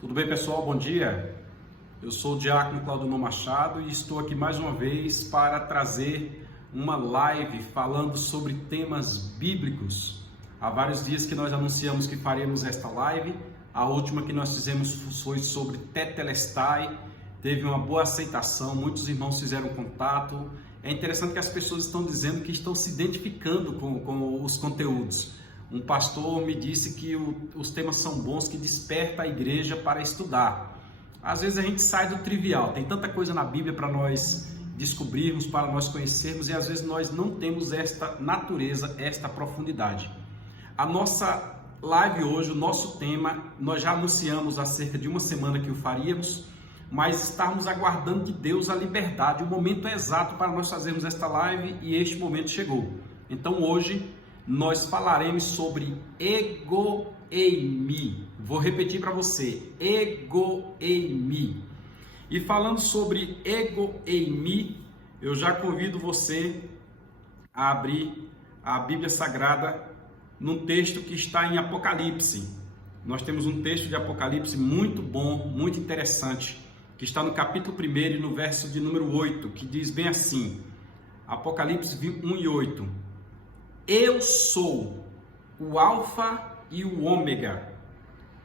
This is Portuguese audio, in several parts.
Tudo bem, pessoal? Bom dia. Eu sou o diácono Claudemir Machado e estou aqui mais uma vez para trazer uma live falando sobre temas bíblicos. Há vários dias que nós anunciamos que faremos esta live. A última que nós fizemos foi sobre Tetelestai. Teve uma boa aceitação, muitos irmãos fizeram contato. É interessante que as pessoas estão dizendo que estão se identificando com os conteúdos. Um pastor me disse que os temas são bons, que desperta a igreja para estudar. Às vezes a gente sai do trivial, tem tanta coisa na Bíblia para nós descobrirmos, para nós conhecermos, e às vezes nós não temos esta natureza, esta profundidade. A nossa live hoje, o nosso tema, nós já anunciamos há cerca de uma semana que o faríamos, mas estamos aguardando de Deus a liberdade, o momento exato para nós fazermos esta live, e este momento chegou. Então hoje nós falaremos sobre ego-eimi. Vou repetir para você, ego-eimi. E falando sobre ego-eimi, eu já convido você a abrir a Bíblia Sagrada num texto que está em Apocalipse. Nós temos um texto de Apocalipse muito bom, muito interessante, que está no capítulo 1 e no verso de número 8, que diz bem assim, Apocalipse 1 e 8. Eu sou o Alfa e o Ômega,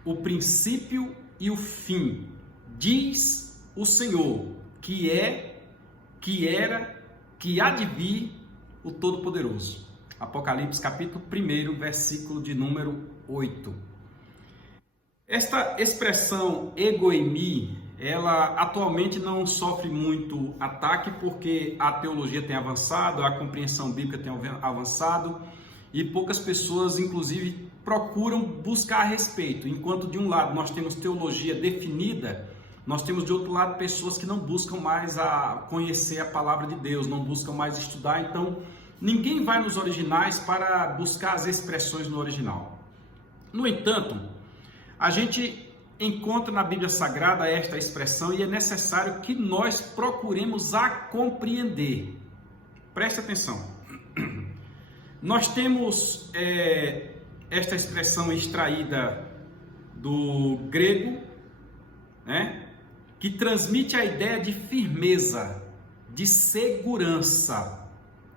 o princípio e o fim, diz o Senhor, que é, que era, que há de vir, o Todo-Poderoso. Apocalipse capítulo 1, versículo de número 8. Esta expressão ego-eimi, ela atualmente não sofre muito ataque porque a teologia tem avançado, a compreensão bíblica tem avançado e poucas pessoas, inclusive, procuram buscar a respeito. Enquanto de um lado nós temos teologia definida, nós temos de outro lado pessoas que não buscam mais a conhecer a palavra de Deus, não buscam mais estudar. Então, ninguém vai nos originais para buscar as expressões no original. No entanto, a gente encontra na Bíblia Sagrada esta expressão e é necessário que nós procuremos a compreender. Preste atenção. Nós temos esta expressão extraída do grego, né, que transmite a ideia de firmeza, de segurança.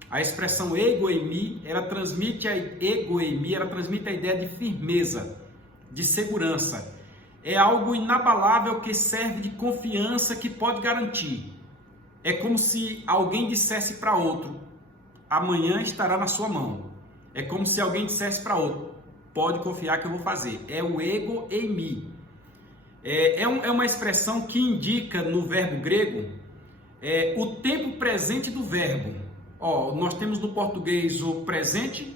A expressão ego-eimi, ela transmite a ideia de firmeza, de segurança. É algo inabalável que serve de confiança, que pode garantir. É como se alguém dissesse para outro, amanhã estará na sua mão. É como se alguém dissesse para outro, pode confiar que eu vou fazer. É o ego-eimi. É uma expressão que indica no verbo grego o tempo presente do verbo. Nós temos no português o presente,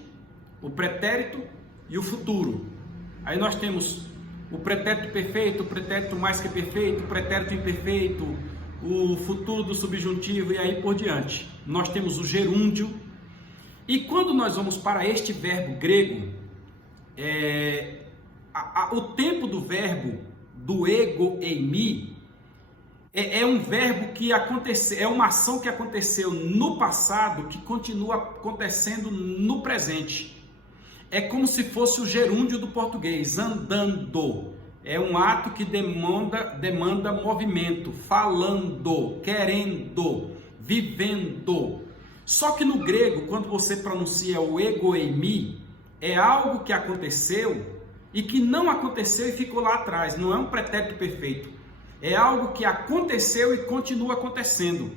o pretérito e o futuro. Aí nós temos o pretérito perfeito, o pretérito mais que perfeito, o pretérito imperfeito, o futuro do subjuntivo e aí por diante. Nós temos o gerúndio. E quando nós vamos para este verbo grego, o tempo do verbo, do ego-eimi, é um verbo que aconteceu, é uma ação que aconteceu no passado que continua acontecendo no presente. É como se fosse o gerúndio do português, andando. É um ato que demanda movimento, falando, querendo, vivendo. Só que no grego, quando você pronuncia o ego-eimi, é algo que aconteceu e que não aconteceu e ficou lá atrás. Não é um pretérito perfeito. É algo que aconteceu e continua acontecendo.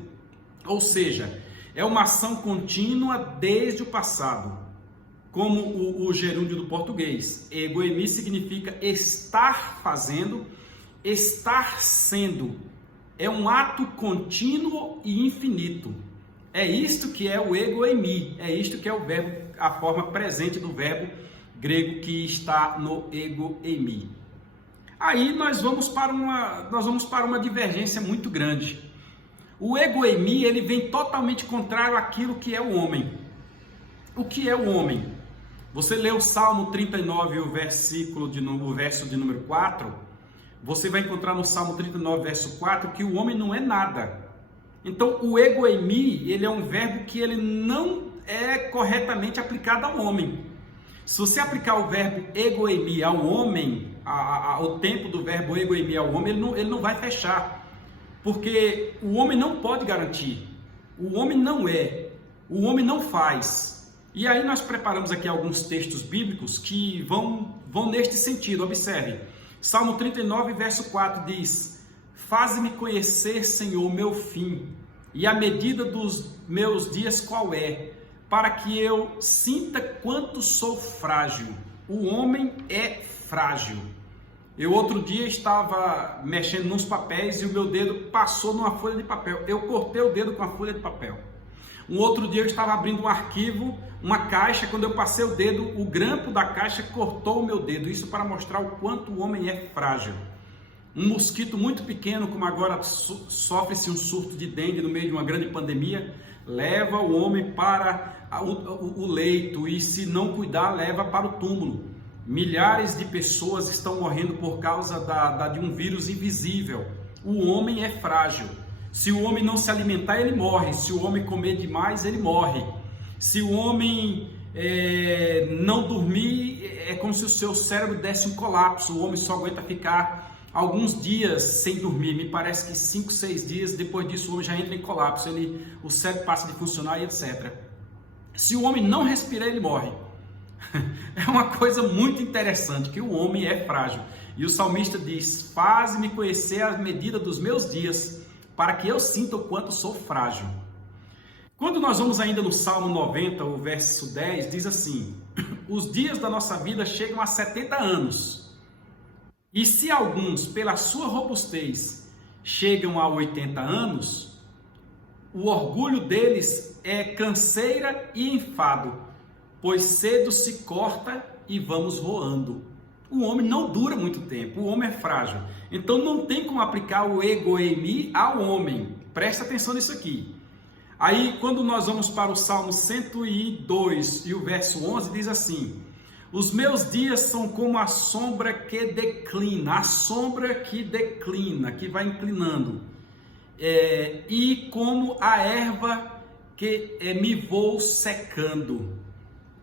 Ou seja, é uma ação contínua desde o passado. Como o gerúndio do português. Ego-eimi significa estar fazendo, estar sendo. É um ato contínuo e infinito. É isto que é o ego-eimi. É isto que é o verbo, a forma presente do verbo grego que está no ego-eimi. Aí nós vamos para uma divergência muito grande. O ego-eimi, ele vem totalmente contrário àquilo que é o homem. O que é o homem? Você lê o Salmo 39, o verso de número 4, você vai encontrar no Salmo 39, verso 4, que o homem não é nada. Então, o ego-eimi, ele é um verbo que ele não é corretamente aplicado ao homem. Se você aplicar o verbo ego-eimi ao homem, o tempo do verbo egoemia ao homem, ele não vai fechar. Porque o homem não pode garantir. O homem não é. O homem não faz. E aí nós preparamos aqui alguns textos bíblicos que vão neste sentido. Observe. Salmo 39, verso 4 diz: Faze-me conhecer, Senhor, meu fim, e a medida dos meus dias qual é, para que eu sinta quanto sou frágil. O homem é frágil. Eu outro dia estava mexendo nos papéis e o meu dedo passou numa folha de papel. Eu cortei o dedo com a folha de papel. Um outro dia eu estava abrindo um arquivo, uma caixa, quando eu passei o dedo, o grampo da caixa cortou o meu dedo. Isso para mostrar o quanto o homem é frágil. Um mosquito muito pequeno, como agora sofre-se um surto de dengue no meio de uma grande pandemia, leva o homem para o leito e, se não cuidar, leva para o túmulo. Milhares de pessoas estão morrendo por causa de um vírus invisível. O homem é frágil. Se o homem não se alimentar, ele morre. Se o homem comer demais, ele morre. Se o homem não dormir, é como se o seu cérebro desse um colapso. O homem só aguenta ficar alguns dias sem dormir. Me parece que 5, 6 dias, depois disso o homem já entra em colapso. O cérebro passa de funcionar e etc. Se o homem não respirar, ele morre. É uma coisa muito interessante, que o homem é frágil. E o salmista diz: Faze-me conhecer a medida dos meus dias, para que eu sinta o quanto sou frágil. Quando nós vamos ainda no Salmo 90, o verso 10, diz assim: Os dias da nossa vida chegam a 70 anos. E se alguns, pela sua robustez, chegam a 80 anos, o orgulho deles é canseira e enfado, pois cedo se corta e vamos voando. O homem não dura muito tempo, o homem é frágil. Então não tem como aplicar o egoemi ao homem. Presta atenção nisso aqui. Aí quando nós vamos para o Salmo 102 e o verso 11 diz assim: Os meus dias são como a sombra que declina, que vai inclinando, e como a erva que me vou secando.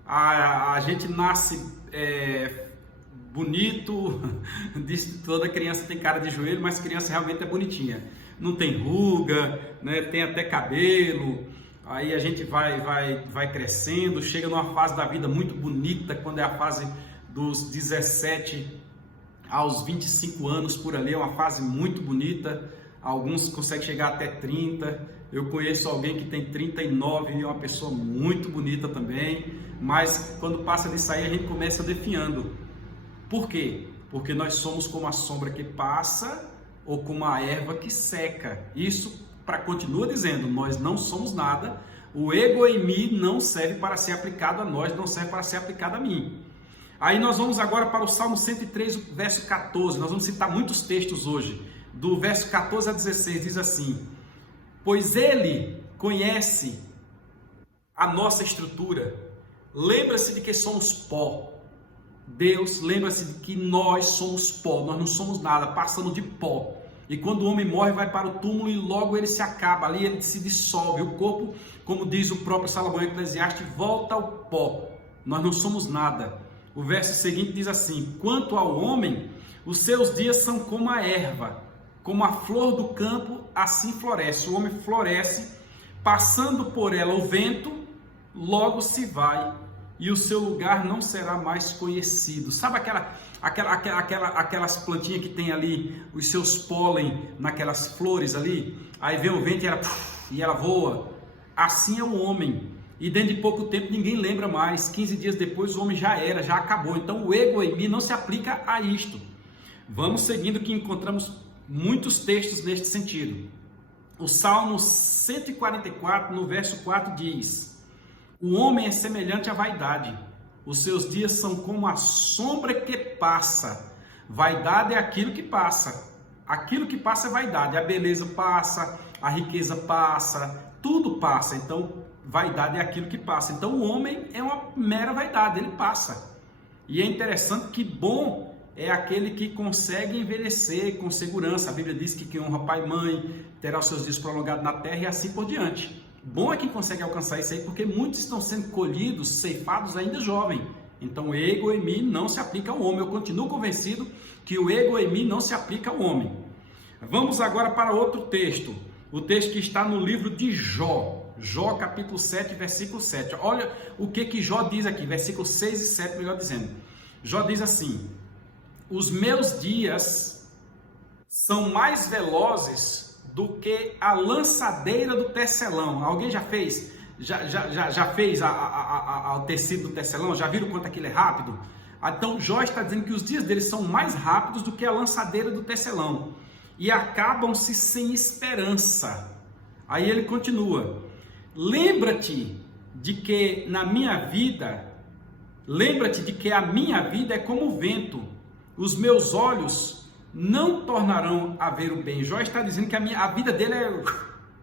A gente nasce bonito, diz que toda criança tem cara de joelho, mas criança realmente é bonitinha. Não tem ruga, né? Tem até cabelo. Aí a gente vai crescendo, chega numa fase da vida muito bonita, quando é a fase dos 17 aos 25 anos, por ali, é uma fase muito bonita. Alguns conseguem chegar até 30. Eu conheço alguém que tem 39 e é uma pessoa muito bonita também. Mas quando passa disso aí, a gente começa definhando. Por quê? Porque nós somos como a sombra que passa ou como a erva que seca. Isso continua dizendo, nós não somos nada. O egoemi não serve para ser aplicado a nós, não serve para ser aplicado a mim. Aí nós vamos agora para o Salmo 103, verso 14. Nós vamos citar muitos textos hoje. Do verso 14 a 16 diz assim: Pois ele conhece a nossa estrutura, lembra-se de que somos pó. Deus lembra-se de que nós somos pó, nós não somos nada, passando de pó. E quando o homem morre, vai para o túmulo e logo ele se acaba, ali ele se dissolve. O corpo, como diz o próprio Salomão em Eclesiastes, volta ao pó. Nós não somos nada. O verso seguinte diz assim: Quanto ao homem, os seus dias são como a erva, como a flor do campo, assim floresce. O homem floresce, passando por ela o vento, logo se vai, e o seu lugar não será mais conhecido. Sabe aquelas plantinhas que tem ali os seus pólen naquelas flores ali? Aí vem o vento e ela voa. Assim é o homem. E dentro de pouco tempo ninguém lembra mais. 15 dias depois o homem já acabou. Então o egoemi não se aplica a isto. Vamos seguindo, que encontramos muitos textos neste sentido. O Salmo 144, no verso 4 diz: O homem é semelhante à vaidade, os seus dias são como a sombra que passa. Vaidade é aquilo que passa. Aquilo que passa é vaidade. A beleza passa, a riqueza passa, tudo passa. Então, vaidade é aquilo que passa. Então, o homem é uma mera vaidade, ele passa. E é interessante que bom é aquele que consegue envelhecer com segurança. A Bíblia diz que quem honra pai e mãe terá os seus dias prolongados na terra e assim por diante. Bom é quem consegue alcançar isso aí, porque muitos estão sendo colhidos, ceifados ainda jovem, Então o ego-eimi não se aplica ao homem. Eu continuo convencido que o ego-eimi não se aplica ao homem. Vamos agora para outro texto. O texto que está no livro de Jó. Jó capítulo 7, versículo 7. Olha o que Jó diz aqui, versículos 6 e 7, melhor dizendo. Jó diz assim: os meus dias são mais velozes do que a lançadeira do tecelão. Alguém já fez? Já fez o tecido do tecelão? Já viram quanto aquilo é rápido? Então Jó está dizendo que os dias dele são mais rápidos do que a lançadeira do tecelão e acabam-se sem esperança. Aí ele continua: lembra-te de que a minha vida é como o vento, os meus olhos não tornarão a ver o bem. Jó está dizendo que a vida dele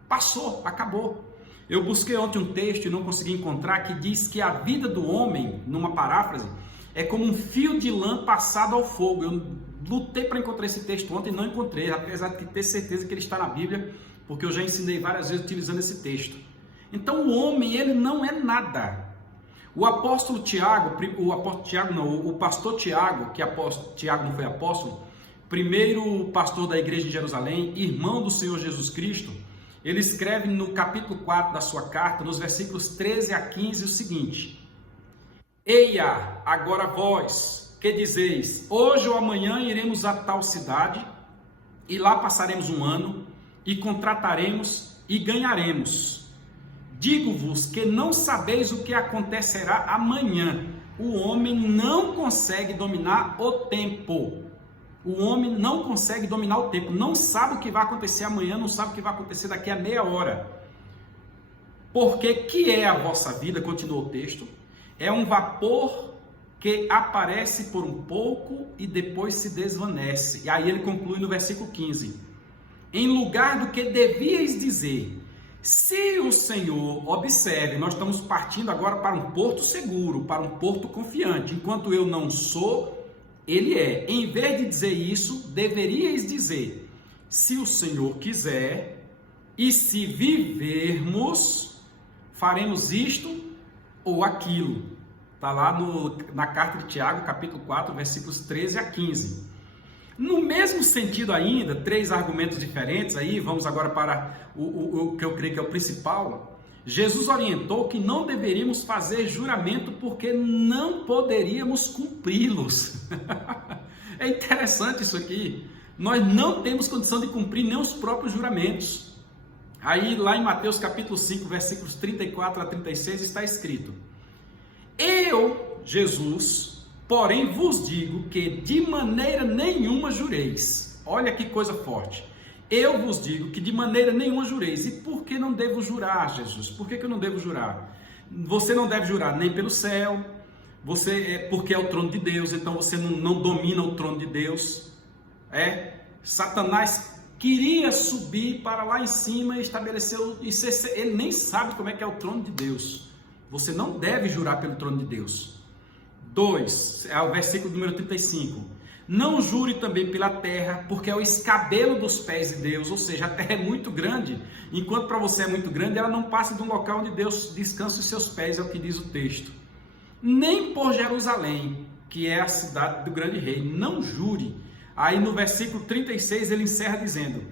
passou, acabou. Eu busquei ontem um texto e não consegui encontrar, que diz que a vida do homem, numa paráfrase, é como um fio de lã passado ao fogo. Eu lutei para encontrar esse texto ontem e não encontrei, apesar de ter certeza que ele está na Bíblia, porque eu já ensinei várias vezes utilizando esse texto. Então o homem, ele não é nada. O pastor Tiago, que Tiago não foi apóstolo, primeiro pastor da igreja de Jerusalém, irmão do Senhor Jesus Cristo, ele escreve no capítulo 4 da sua carta, nos versículos 13 a 15, o seguinte: eia, agora vós, que dizeis, hoje ou amanhã iremos a tal cidade, e lá passaremos um ano, e contrataremos e ganharemos. Digo-vos que não sabeis o que acontecerá amanhã. O homem não consegue dominar o tempo. O homem não consegue dominar o tempo. Não sabe o que vai acontecer amanhã, não sabe o que vai acontecer daqui a meia hora. Porque que é a vossa vida, continua o texto, é um vapor que aparece por um pouco e depois se desvanece. E aí ele conclui no versículo 15. Em lugar do que devíeis dizer, se o Senhor, observe, nós estamos partindo agora para um porto seguro, para um porto confiante. Enquanto eu não sou, Ele é. Em vez de dizer isso, deveríeis dizer, se o Senhor quiser, e se vivermos, faremos isto ou aquilo. Está lá na carta de Tiago, capítulo 4, versículos 13 a 15. No mesmo sentido ainda, 3 argumentos diferentes aí, vamos agora para o que eu creio que é o principal. Jesus orientou que não deveríamos fazer juramento porque não poderíamos cumpri-los. É interessante isso aqui. Nós não temos condição de cumprir nem os próprios juramentos. Aí lá em Mateus capítulo 5, versículos 34 a 36 está escrito: eu, Jesus, porém vos digo que de maneira nenhuma jureis. Olha que coisa forte. Eu vos digo que de maneira nenhuma jureis. E por que não devo jurar, Jesus? Por que eu não devo jurar? Você não deve jurar nem pelo céu, porque é o trono de Deus, então você não domina o trono de Deus. Satanás queria subir para lá em cima e estabeleceu, ele nem sabe como é que é o trono de Deus. Você não deve jurar pelo trono de Deus. 2, é o versículo número 35. Não jure também pela terra, porque é o escabelo dos pés de Deus, ou seja, a terra é muito grande, enquanto para você é muito grande, ela não passa de um local onde Deus descansa os seus pés, é o que diz o texto. Nem por Jerusalém, que é a cidade do grande rei, não jure. Aí no versículo 36 ele encerra dizendo: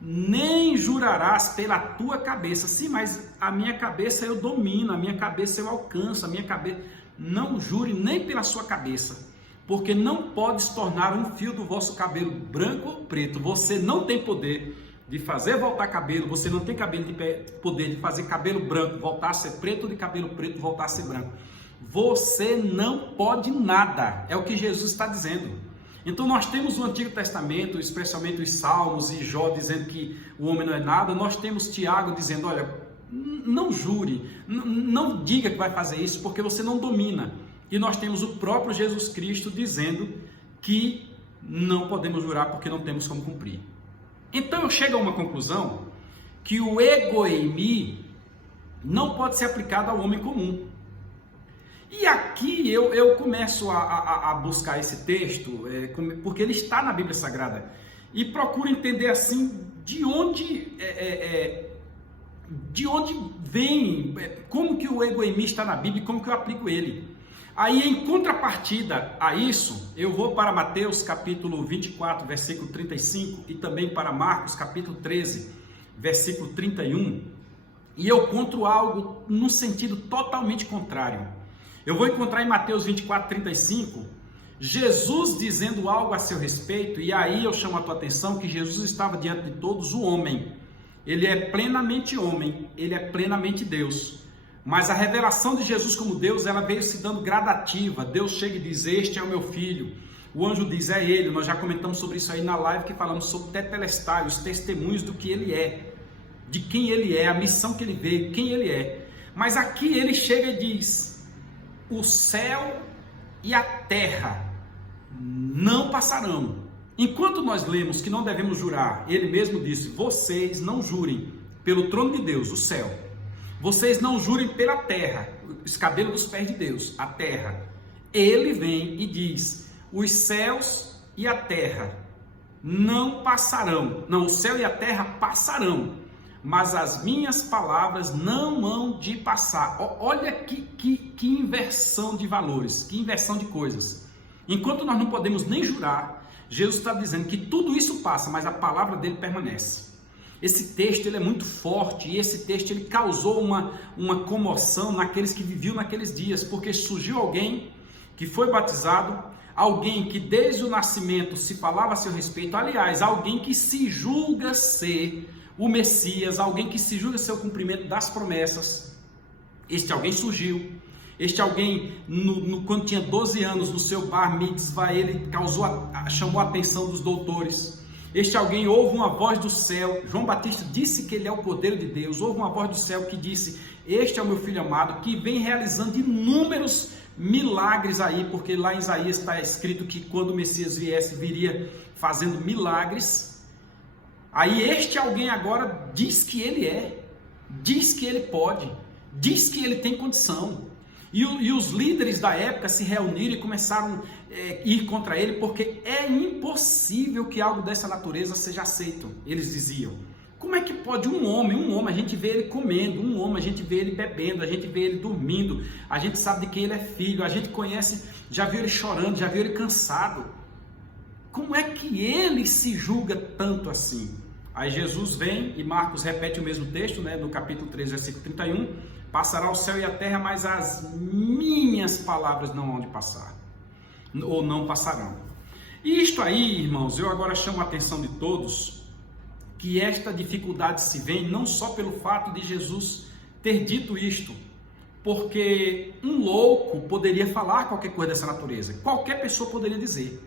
nem jurarás pela tua cabeça. Sim, mas a minha cabeça eu domino, a minha cabeça eu alcanço, a minha cabeça... Não jure nem pela sua cabeça, porque não podes tornar um fio do vosso cabelo branco ou preto. Você não tem poder de fazer voltar cabelo, você não tem poder de fazer cabelo branco voltar a ser preto, ou de cabelo preto voltar a ser branco. Você não pode nada, é o que Jesus está dizendo. Então nós temos o Antigo Testamento, especialmente os Salmos e Jó dizendo que o homem não é nada. Nós temos Tiago dizendo, olha, não jure, não diga que vai fazer isso porque você não domina. E nós temos o próprio Jesus Cristo dizendo que não podemos jurar porque não temos como cumprir. Então eu chego a uma conclusão que o ego-eimi não pode ser aplicado ao homem comum. E aqui eu começo a buscar esse texto, porque ele está na Bíblia Sagrada, e procuro entender assim de onde vem, como que o ego-eimi está na Bíblia e como que eu aplico ele. Aí, em contrapartida a isso, eu vou para Mateus capítulo 24, versículo 35 e também para Marcos capítulo 13, versículo 31, e eu encontro algo num sentido totalmente contrário. Eu vou encontrar em Mateus 24, 35, Jesus dizendo algo a seu respeito, e aí eu chamo a tua atenção que Jesus estava diante de todos o homem. Ele é plenamente homem, ele é plenamente Deus. Mas a revelação de Jesus como Deus, ela veio se dando gradativa. Deus chega e diz, este é o meu filho. O anjo diz, é ele. Nós já comentamos sobre isso aí na live que falamos sobre tetelestai, os testemunhos do que ele é, de quem ele é, a missão que ele veio, quem ele é. Mas aqui ele chega e diz, o céu e a terra não passarão. Enquanto nós lemos que não devemos jurar, ele mesmo disse, vocês não jurem pelo trono de Deus, o céu. Vocês não jurem pela terra, os cabelos dos pés de Deus, a terra. Ele vem e diz, os céus e a terra não passarão. Não, o céu e a terra passarão, mas as minhas palavras não hão de passar. Olha que inversão de valores, que inversão de coisas. Enquanto nós não podemos nem jurar, Jesus está dizendo que tudo isso passa, mas a palavra dele permanece. Esse texto ele é muito forte e esse texto ele causou uma comoção naqueles que viviam naqueles dias, porque surgiu alguém que foi batizado, alguém que desde o nascimento se falava a seu respeito, aliás, alguém que se julga ser o Messias, alguém que se julga ser o cumprimento das promessas. Este alguém surgiu. Este alguém, quando tinha 12 anos, no seu bar mitzvah, ele chamou a atenção dos doutores. Este alguém ouve uma voz do céu. João Batista disse que ele é o Cordeiro de Deus. Houve uma voz do céu que disse, este é o meu filho amado, que vem realizando inúmeros milagres aí, porque lá em Isaías está escrito que quando o Messias viesse, viria fazendo milagres. Aí este alguém agora diz que ele é, diz que ele pode, diz que ele tem condição. E os líderes da época se reuniram e começaram a ir contra ele, porque é impossível que algo dessa natureza seja aceito, eles diziam. Como é que pode um homem, a gente vê ele comendo, um homem, a gente vê ele bebendo, a gente vê ele dormindo, a gente sabe de quem ele é filho, a gente conhece, já viu ele chorando, já viu ele cansado. Como é que ele se julga tanto assim? Aí Jesus vem e Marcos repete o mesmo texto, né, no capítulo 3, versículo 31, passará o céu e a terra, mas as minhas palavras não hão de passar, ou não passarão. E isto aí, irmãos, eu agora chamo a atenção de todos, que esta dificuldade se vem não só pelo fato de Jesus ter dito isto, porque um louco poderia falar qualquer coisa dessa natureza, qualquer pessoa poderia dizer.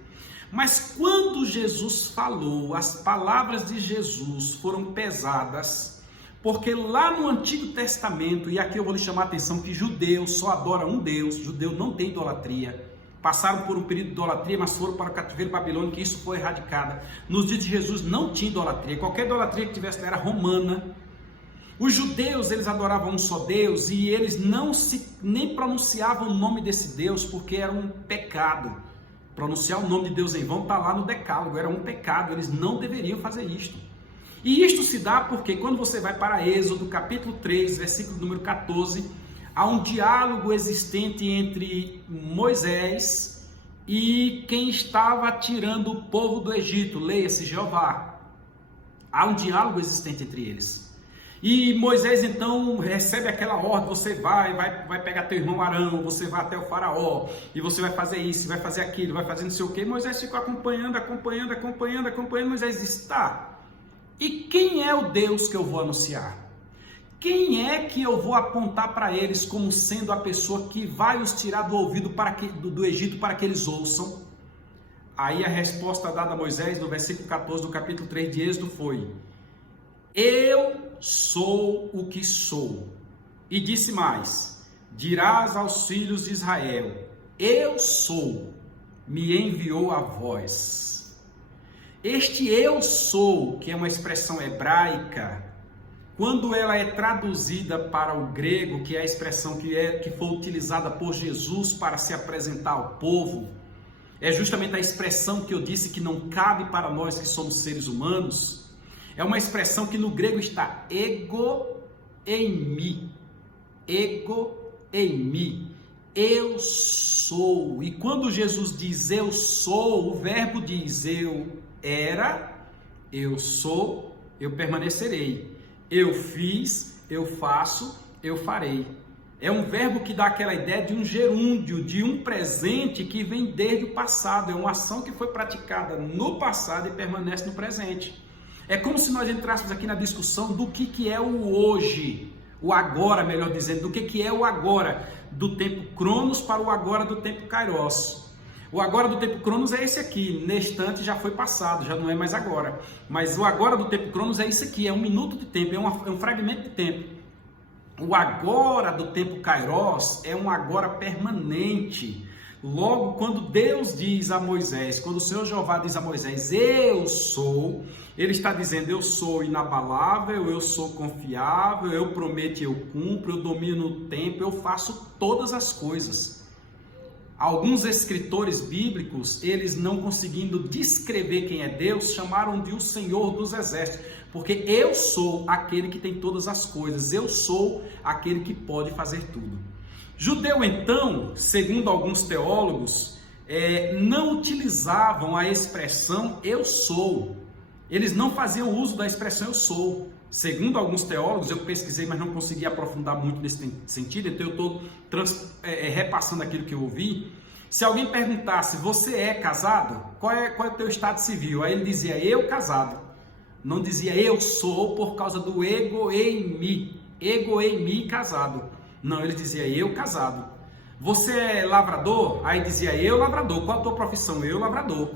Mas quando Jesus falou, as palavras de Jesus foram pesadas, porque lá no Antigo Testamento, e aqui eu vou lhe chamar a atenção que judeu só adora um Deus, judeu não tem idolatria, passaram por um período de idolatria, mas foram para o cativeiro babilônico, que isso foi erradicado. Nos dias de Jesus não tinha idolatria, qualquer idolatria que tivesse era romana. Os judeus, eles adoravam um só Deus, e eles nem pronunciavam o nome desse Deus, porque era um pecado. Pronunciar o nome de Deus em vão está lá no decálogo, era um pecado, eles não deveriam fazer isto. E isto se dá porque quando você vai para Êxodo, capítulo 3, versículo número 14, há um diálogo existente entre Moisés e quem estava tirando o povo do Egito, leia-se Jeová. Há um diálogo existente entre eles. E Moisés então recebe aquela ordem, você vai pegar teu irmão Arão, você vai até o faraó, e você vai fazer isso, vai fazer aquilo, vai fazer não sei o que. Moisés ficou acompanhando, Moisés disse, tá, e quem é o Deus que eu vou anunciar? Quem é que eu vou apontar para eles como sendo a pessoa que vai os tirar do ouvido do Egito para que eles ouçam? Aí a resposta dada a Moisés no versículo 14 do capítulo 3 de Êxodo foi, eu sou o que sou. E disse mais, dirás aos filhos de Israel, eu sou, me enviou a vós. Este eu sou, que é uma expressão hebraica, quando ela é traduzida para o grego, que é a expressão que foi utilizada por Jesus para se apresentar ao povo, é justamente a expressão que eu disse que não cabe para nós que somos seres humanos. É uma expressão que no grego está ego eimi. Ego eimi. eu sou. E quando Jesus diz eu sou, o verbo diz eu era, eu sou, eu permanecerei. Eu fiz, eu faço, eu farei. É um verbo que dá aquela ideia de um gerúndio, de um presente que vem desde o passado. É uma ação que foi praticada no passado e permanece no presente. É como se nós entrássemos aqui na discussão do que é o hoje, o agora, melhor dizendo, do que é o agora, do tempo Cronos para o agora do tempo Kairos. O agora do tempo Cronos é esse aqui, neste instante já foi passado, já não é mais agora. Mas o agora do tempo Cronos é isso aqui, é um minuto de tempo, é um fragmento de tempo. O agora do tempo Kairos é um agora permanente. Logo, quando Deus diz a Moisés, quando o Senhor Jeová diz a Moisés, eu sou, ele está dizendo, eu sou inabalável, eu sou confiável, eu prometo e eu cumpro, eu domino o tempo, eu faço todas as coisas. Alguns escritores bíblicos, eles não conseguindo descrever quem é Deus, chamaram de o Senhor dos Exércitos, porque eu sou aquele que tem todas as coisas, eu sou aquele que pode fazer tudo. Judeu, então, segundo alguns teólogos, não utilizavam a expressão eu sou, eles não faziam uso da expressão eu sou. Segundo alguns teólogos, eu pesquisei, mas não consegui aprofundar muito nesse sentido, então eu estou repassando aquilo que eu ouvi. Se alguém perguntasse, você é casado? Qual é o teu estado civil? Aí ele dizia, eu casado. Não dizia, eu sou por causa do ego em mim casado. Não, ele dizia, eu casado. Você é lavrador? Aí dizia, eu lavrador. Qual a tua profissão? Eu lavrador.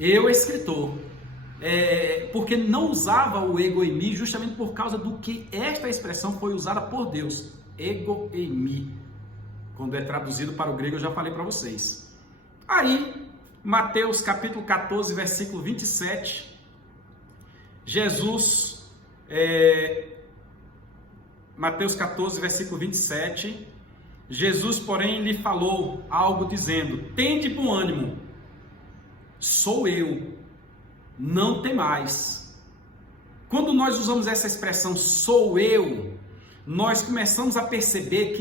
Eu escritor. Porque não usava o ego em mim justamente por causa do que esta expressão foi usada por Deus, ego em mim. Quando é traduzido para o grego eu já falei para vocês. Aí, Mateus capítulo 14, versículo 27, Jesus, Mateus 14, versículo 27, Jesus, porém, lhe falou algo dizendo, tende bom ânimo, sou eu. Não temais. Quando nós usamos essa expressão sou eu, nós começamos a perceber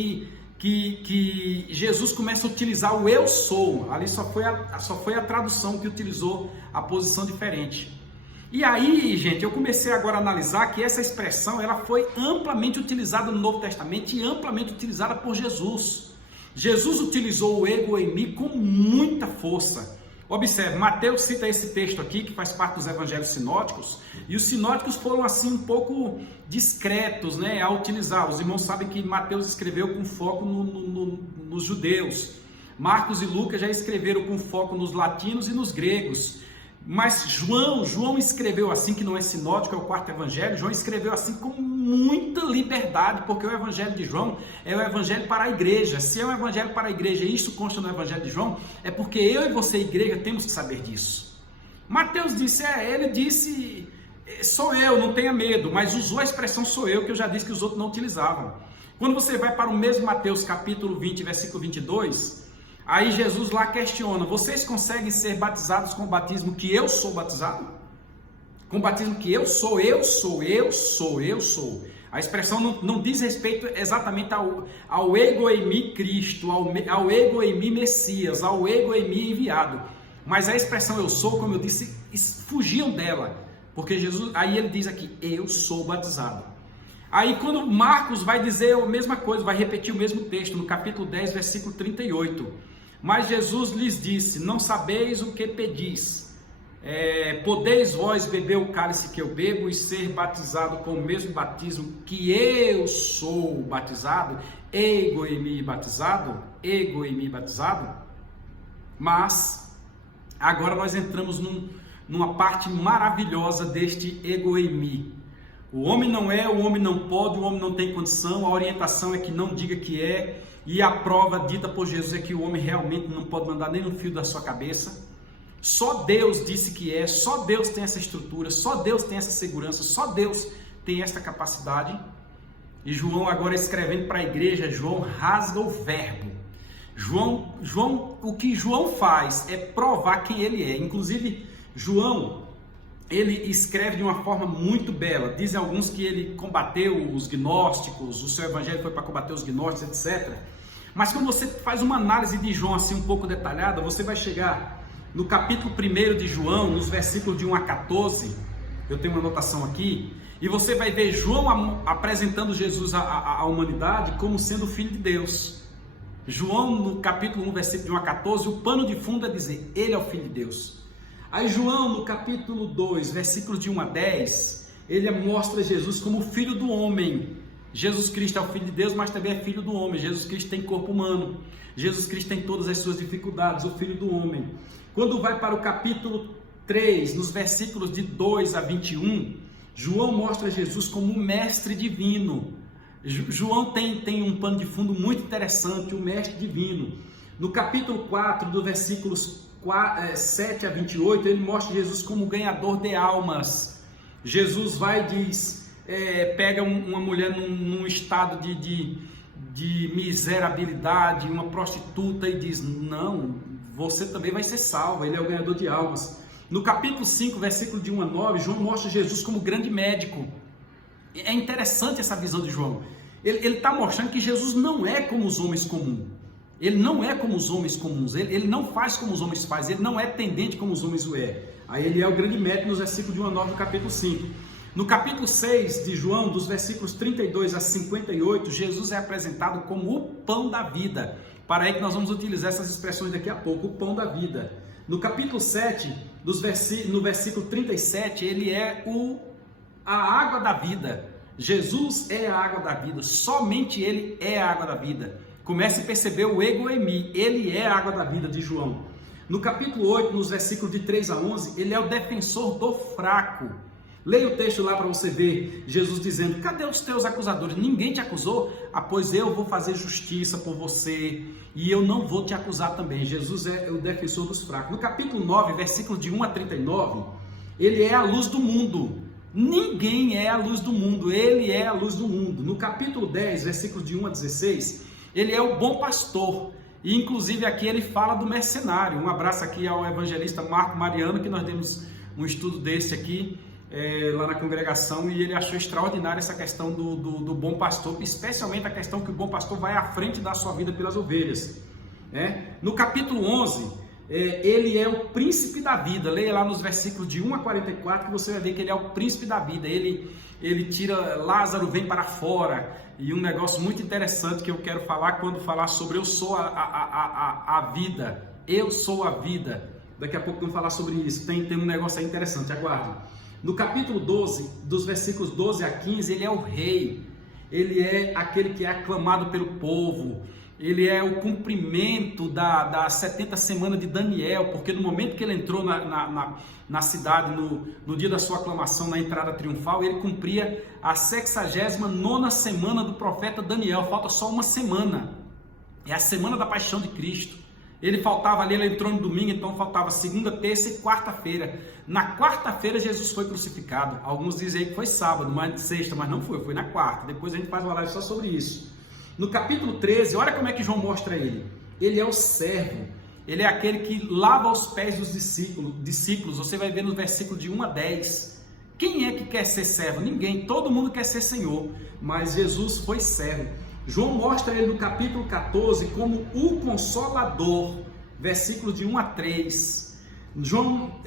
que Jesus começa a utilizar o eu sou. Ali só foi a tradução que utilizou a posição diferente. E aí, gente, eu comecei agora a analisar que essa expressão ela foi amplamente utilizada no Novo Testamento e amplamente utilizada por Jesus. Jesus utilizou o ego em mim com muita força. Observe, Mateus cita esse texto aqui, que faz parte dos evangelhos sinóticos, e os sinóticos foram assim um pouco discretos, né, a utilizar. Os irmãos sabem que Mateus escreveu com foco nos judeus, Marcos e Lucas já escreveram com foco nos latinos e nos gregos, mas João escreveu assim, que não é sinótico, é o quarto evangelho. João escreveu assim com muita liberdade, porque o evangelho de João é o evangelho para a igreja. Se é um evangelho para a igreja e isso consta no evangelho de João, é porque eu e você, igreja, temos que saber disso. Mateus disse, ele disse, sou eu, não tenha medo, mas usou a expressão sou eu, que eu já disse que os outros não utilizavam. Quando você vai para o mesmo Mateus capítulo 20, versículo 22, aí Jesus lá questiona, vocês conseguem ser batizados com o batismo que eu sou batizado? Com o batismo que eu sou. A expressão não diz respeito exatamente ao ego em mim Cristo, ao ego em mim Messias, ao ego em mim enviado. Mas a expressão eu sou, como eu disse, fugiam dela. Porque Jesus, aí ele diz aqui, eu sou batizado. Aí quando Marcos vai dizer a mesma coisa, vai repetir o mesmo texto, no capítulo 10, versículo 38. Mas Jesus lhes disse, não sabeis o que pedis. Podeis vós beber o cálice que eu bebo e ser batizado com o mesmo batismo que eu sou batizado? Ego em mim batizado? Mas, agora nós entramos numa parte maravilhosa deste ego em mim. O homem não é, o homem não pode, o homem não tem condição, a orientação é que não diga que é, e a prova dita por Jesus é que o homem realmente não pode mandar nem um fio da sua cabeça. Só Deus disse que é, só Deus tem essa estrutura, só Deus tem essa segurança, só Deus tem essa capacidade. E João agora escrevendo para a igreja, João rasga o verbo. O que João faz é provar quem ele é. Inclusive, João, ele escreve de uma forma muito bela. Dizem alguns que ele combateu os gnósticos, o seu evangelho foi para combater os gnósticos, etc. Mas quando você faz uma análise de João assim um pouco detalhada, você vai chegar no capítulo 1 de João, nos versículos de 1 a 14, eu tenho uma anotação aqui, e você vai ver João apresentando Jesus à humanidade como sendo o Filho de Deus. João, no capítulo 1, versículo de 1 a 14, o pano de fundo é dizer, ele é o Filho de Deus. Aí João, no capítulo 2, versículos de 1 a 10, ele mostra Jesus como Filho do homem. Jesus Cristo é o Filho de Deus, mas também é Filho do homem. Jesus Cristo tem corpo humano. Jesus Cristo tem todas as suas dificuldades, o Filho do homem. Quando vai para o capítulo 3, nos versículos de 2 a 21, João mostra Jesus como um mestre divino. João tem um pano de fundo muito interessante, o mestre divino. No capítulo 4, do versículos 7 a 28, ele mostra Jesus como ganhador de almas. Jesus vai e diz, pega uma mulher num estado de miserabilidade, uma prostituta, e diz, não, você também vai ser salvo, ele é o ganhador de almas. No capítulo 5, versículo de 1 a 9, João mostra Jesus como grande médico. É interessante essa visão de João. Ele está mostrando que Jesus não é como os homens comuns. Ele não é como os homens comuns. Ele não faz como os homens fazem. Ele não é tendente como os homens o é. Aí ele é o grande médico nos versículos de 1 a 9 do capítulo 5. No capítulo 6 de João, dos versículos 32 a 58, Jesus é apresentado como o pão da vida. Para aí que nós vamos utilizar essas expressões daqui a pouco, o pão da vida. No capítulo 7, no versículo 37, ele é a água da vida. Jesus é a água da vida, somente ele é a água da vida. Comece a perceber o ego em mim, ele é a água da vida de João. No capítulo 8, nos versículos de 3 a 11, ele é o defensor do fraco. Leia o texto lá para você ver Jesus dizendo, cadê os teus acusadores? Ninguém te acusou? Ah, pois eu vou fazer justiça por você e eu não vou te acusar também. Jesus é o defensor dos fracos. No capítulo 9, versículo de 1 a 39, ele é a luz do mundo. Ninguém é a luz do mundo, ele é a luz do mundo. No capítulo 10, versículo de 1 a 16, ele é o bom pastor. E inclusive aqui ele fala do mercenário. Um abraço aqui ao evangelista Marco Mariano, que nós demos um estudo desse aqui, lá na congregação, e ele achou extraordinária essa questão do bom pastor, especialmente a questão que o bom pastor vai à frente da sua vida pelas ovelhas. No capítulo 11, ele é o príncipe da vida. Leia lá nos versículos de 1 a 44 que você vai ver que ele é o príncipe da vida. Ele tira Lázaro, vem para fora, e um negócio muito interessante que eu quero falar quando falar sobre eu sou a vida, eu sou a vida. Daqui a pouco vamos falar sobre isso, tem um negócio aí interessante, aguarde. No capítulo 12, dos versículos 12 a 15, ele é o rei, ele é aquele que é aclamado pelo povo, ele é o cumprimento das 70 semanas de Daniel, porque no momento que ele entrou na cidade, no dia da sua aclamação, na entrada triunfal, ele cumpria a 69ª semana do profeta Daniel, falta só uma semana, é a semana da paixão de Cristo. Ele faltava ali, ele entrou no domingo, então faltava segunda, terça e quarta-feira. Na quarta-feira Jesus foi crucificado. Alguns dizem que foi sábado, sexta, mas não foi na quarta. Depois a gente faz uma live só sobre isso. No capítulo 13, olha como é que João mostra ele. Ele é o servo, ele é aquele que lava os pés dos discípulos. Você vai ver no versículo de 1 a 10. Quem é que quer ser servo? Ninguém, todo mundo quer ser senhor, mas Jesus foi servo. João mostra ele no capítulo 14 como o Consolador, versículos de 1 a 3. João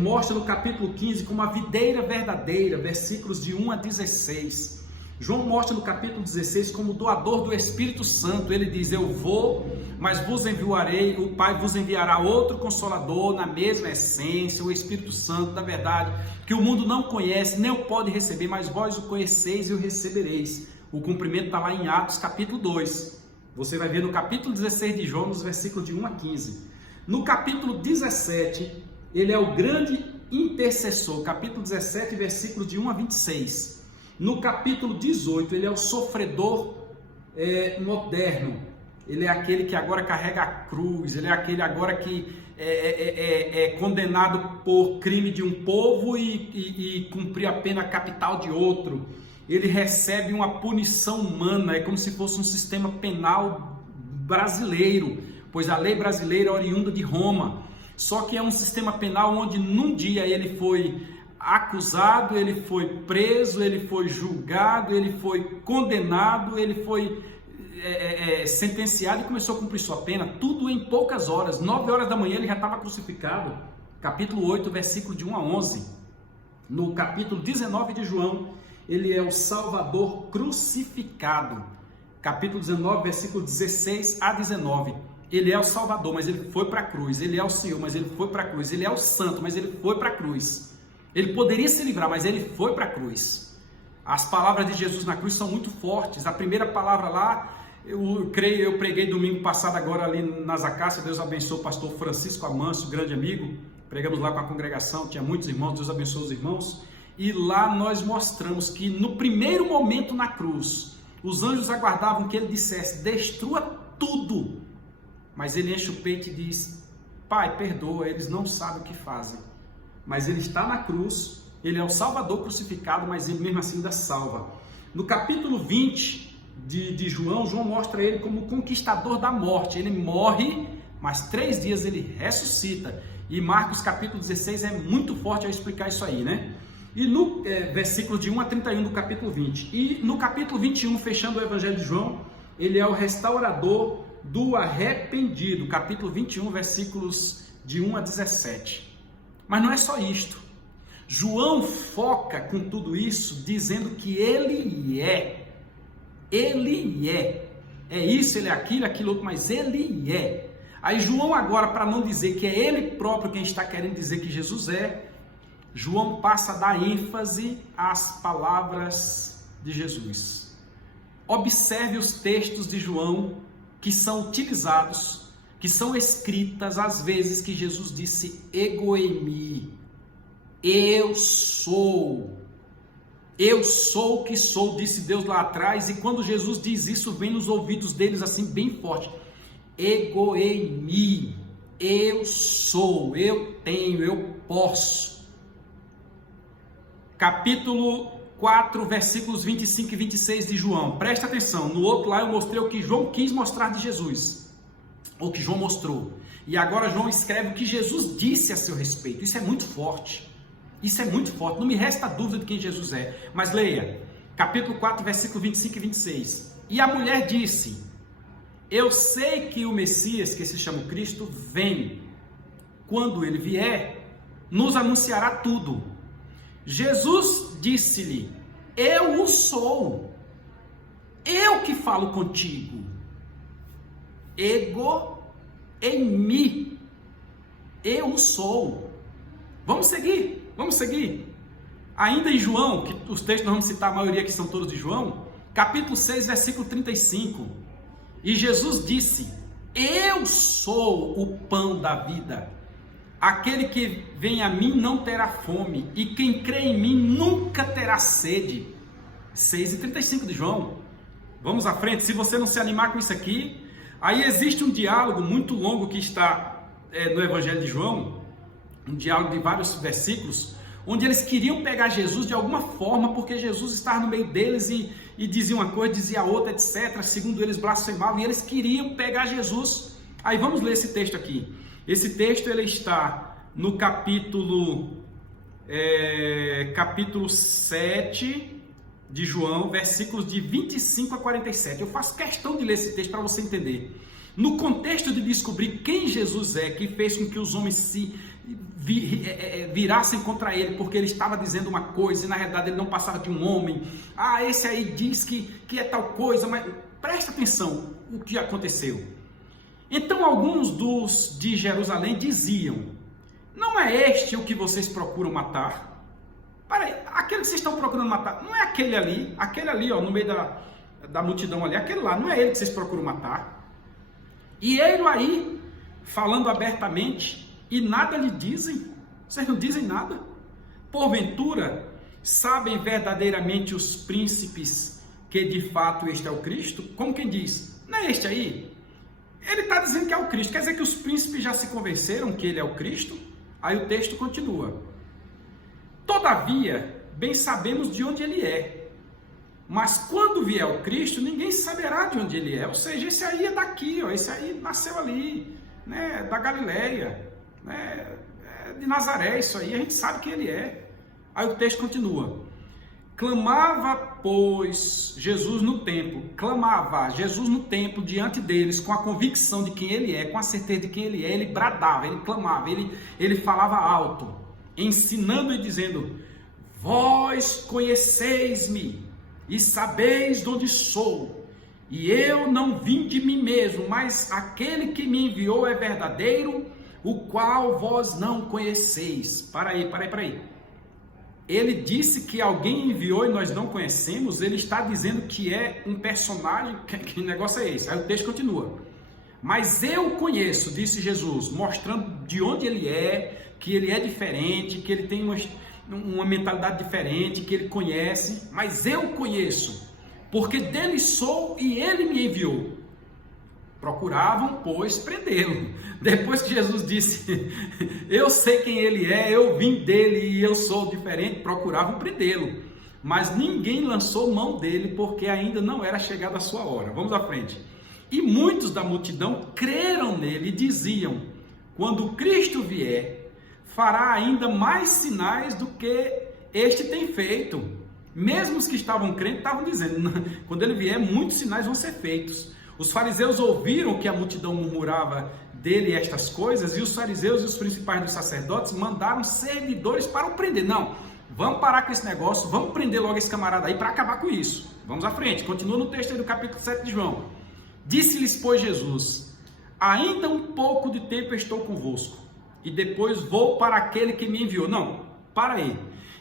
mostra no capítulo 15 como a videira verdadeira, versículos de 1 a 16. João mostra no capítulo 16 como doador do Espírito Santo. Ele diz, eu vou, mas vos enviarei, o Pai vos enviará outro Consolador na mesma essência, o Espírito Santo da verdade, que o mundo não conhece, nem o pode receber, mas vós o conheceis e o recebereis. O cumprimento está lá em Atos capítulo 2. Você vai ver no capítulo 16 de João, nos versículos de 1 a 15. No capítulo 17, ele é o grande intercessor. Capítulo 17, versículos de 1 a 26. No capítulo 18, ele é o sofredor moderno. Ele é aquele que agora carrega a cruz. Ele é aquele agora que é condenado por crime de um povo e cumprir a pena capital de outro. Ele recebe uma punição humana, é como se fosse um sistema penal brasileiro, pois a lei brasileira é oriunda de Roma. Só que é um sistema penal onde num dia ele foi acusado, ele foi preso, ele foi julgado, ele foi condenado, ele foi sentenciado e começou a cumprir sua pena, tudo em poucas horas. 9 horas da manhã ele já estava crucificado. Capítulo 8, versículo de 1 a 11. No capítulo 19 de João, ele é o Salvador crucificado. Capítulo 19, versículo 16 a 19. Ele é o Salvador, mas ele foi para a cruz. Ele é o Senhor, mas ele foi para a cruz. Ele é o Santo, mas ele foi para a cruz. Ele poderia se livrar, mas ele foi para a cruz. As palavras de Jesus na cruz são muito fortes. A primeira palavra lá, eu preguei domingo passado agora ali nas Acácias. Deus abençoe o pastor Francisco Amâncio, grande amigo. Pregamos lá com a congregação, tinha muitos irmãos, Deus abençoe os irmãos. E lá nós mostramos que no primeiro momento na cruz, os anjos aguardavam que ele dissesse, destrua tudo. Mas ele enche o peito e diz, Pai, perdoa, eles não sabem o que fazem. Mas ele está na cruz, ele é o Salvador crucificado, mas ele mesmo assim ainda salva. No capítulo 20 de João, João mostra ele como conquistador da morte. Ele morre, mas 3 dias ele ressuscita. E Marcos capítulo 16 é muito forte a explicar isso aí, né? E no versículo de 1 a 31 do capítulo 20. E no capítulo 21, fechando o Evangelho de João, ele é o restaurador do arrependido. Capítulo 21, versículos de 1 a 17. Mas não é só isto. João foca com tudo isso, dizendo que ele é. Ele é. É isso, ele é aquilo outro, mas ele é. Aí João agora, para não dizer que é ele próprio quem está querendo dizer que Jesus é, João passa a dar ênfase às palavras de Jesus. Observe os textos de João que são utilizados, que são escritas às vezes que Jesus disse ego eimi, eu sou o que sou, disse Deus lá atrás, e quando Jesus diz isso, vem nos ouvidos deles assim bem forte, ego eimi, eu sou, eu tenho, eu posso. Capítulo 4, versículos 25 e 26 de João. Presta atenção, no outro lá eu mostrei o que João quis mostrar de Jesus, ou que João mostrou. E agora João escreve o que Jesus disse a seu respeito. Isso é muito forte. Isso é muito forte. Não me resta dúvida de quem Jesus é. Mas leia, capítulo 4, versículo 25 e 26. E a mulher disse, eu sei que o Messias, que se chama Cristo, vem. Quando ele vier, nos anunciará tudo. Jesus disse-lhe, eu o sou, eu que falo contigo, ego eimi, eu o sou. Vamos seguir. Ainda em João, que os textos nós vamos citar a maioria que são todos de João, capítulo 6, versículo 35, e Jesus disse, eu sou o pão da vida. Aquele que vem a mim não terá fome, e quem crê em mim nunca terá sede. 6:35 de João. Vamos à frente, se você não se animar com isso aqui, aí existe um diálogo muito longo que está no Evangelho de João, um diálogo de vários versículos, onde eles queriam pegar Jesus de alguma forma, porque Jesus estava no meio deles e dizia uma coisa, dizia outra, etc. Segundo eles, blasfemavam, e eles queriam pegar Jesus. Aí vamos ler esse texto aqui. Esse texto ele está no capítulo 7 de João, versículos de 25 a 47. Eu faço questão de ler esse texto para você entender. No contexto de descobrir quem Jesus é, que fez com que os homens se virassem contra ele, porque ele estava dizendo uma coisa e na realidade ele não passava de um homem. Ah, esse aí diz que é tal coisa, mas presta atenção o que aconteceu. Então alguns dos de Jerusalém diziam, não é este o que vocês procuram matar? Peraí, aquele que vocês estão procurando matar, não é aquele ali ó, no meio da multidão ali, aquele lá, não é ele que vocês procuram matar? E ele aí, falando abertamente, e nada lhe dizem, vocês não dizem nada? Porventura, sabem verdadeiramente os príncipes que de fato este é o Cristo? Como quem diz, não é este aí? Ele está dizendo que é o Cristo, quer dizer que os príncipes já se convenceram que ele é o Cristo? Aí o texto continua. Todavia, bem sabemos de onde ele é, mas quando vier o Cristo, ninguém saberá de onde ele é. Ou seja, esse aí é daqui, ó, esse aí nasceu ali, né, da Galileia, né, de Nazaré, isso aí, a gente sabe quem ele é. Aí o texto continua. Clamava, pois, Jesus no templo, diante deles, com a convicção de quem ele é, com a certeza de quem ele é, ele bradava, ele clamava, ele falava alto, ensinando e dizendo: vós conheceis-me e sabeis de onde sou, e eu não vim de mim mesmo, mas aquele que me enviou é verdadeiro, o qual vós não conheceis. Para aí. Ele disse que alguém enviou e nós não conhecemos. Ele está dizendo que é um personagem. Que negócio é esse? Aí o texto continua: mas eu conheço, disse Jesus, mostrando de onde ele é, que ele é diferente, que ele tem uma mentalidade diferente, que ele conhece. Mas eu conheço, porque dele sou e ele me enviou. Procuravam, pois, prendê-lo. Depois que Jesus disse: eu sei quem ele é, eu vim dele e eu sou diferente, procuravam prendê-lo. Mas ninguém lançou mão dele, porque ainda não era chegada a sua hora. Vamos à frente. E muitos da multidão creram nele e diziam: quando Cristo vier, fará ainda mais sinais do que este tem feito. Mesmo os que estavam crendo estavam dizendo: quando ele vier, muitos sinais vão ser feitos. Os fariseus ouviram que a multidão murmurava dele estas coisas, e os fariseus e os principais dos sacerdotes mandaram servidores para o prender. Não, vamos parar com esse negócio, vamos prender logo esse camarada aí para acabar com isso. Vamos à frente, continua no texto aí do capítulo 7 de João. Disse-lhes, pois, Jesus: ainda um pouco de tempo estou convosco, e depois vou para aquele que me enviou. Não, para aí.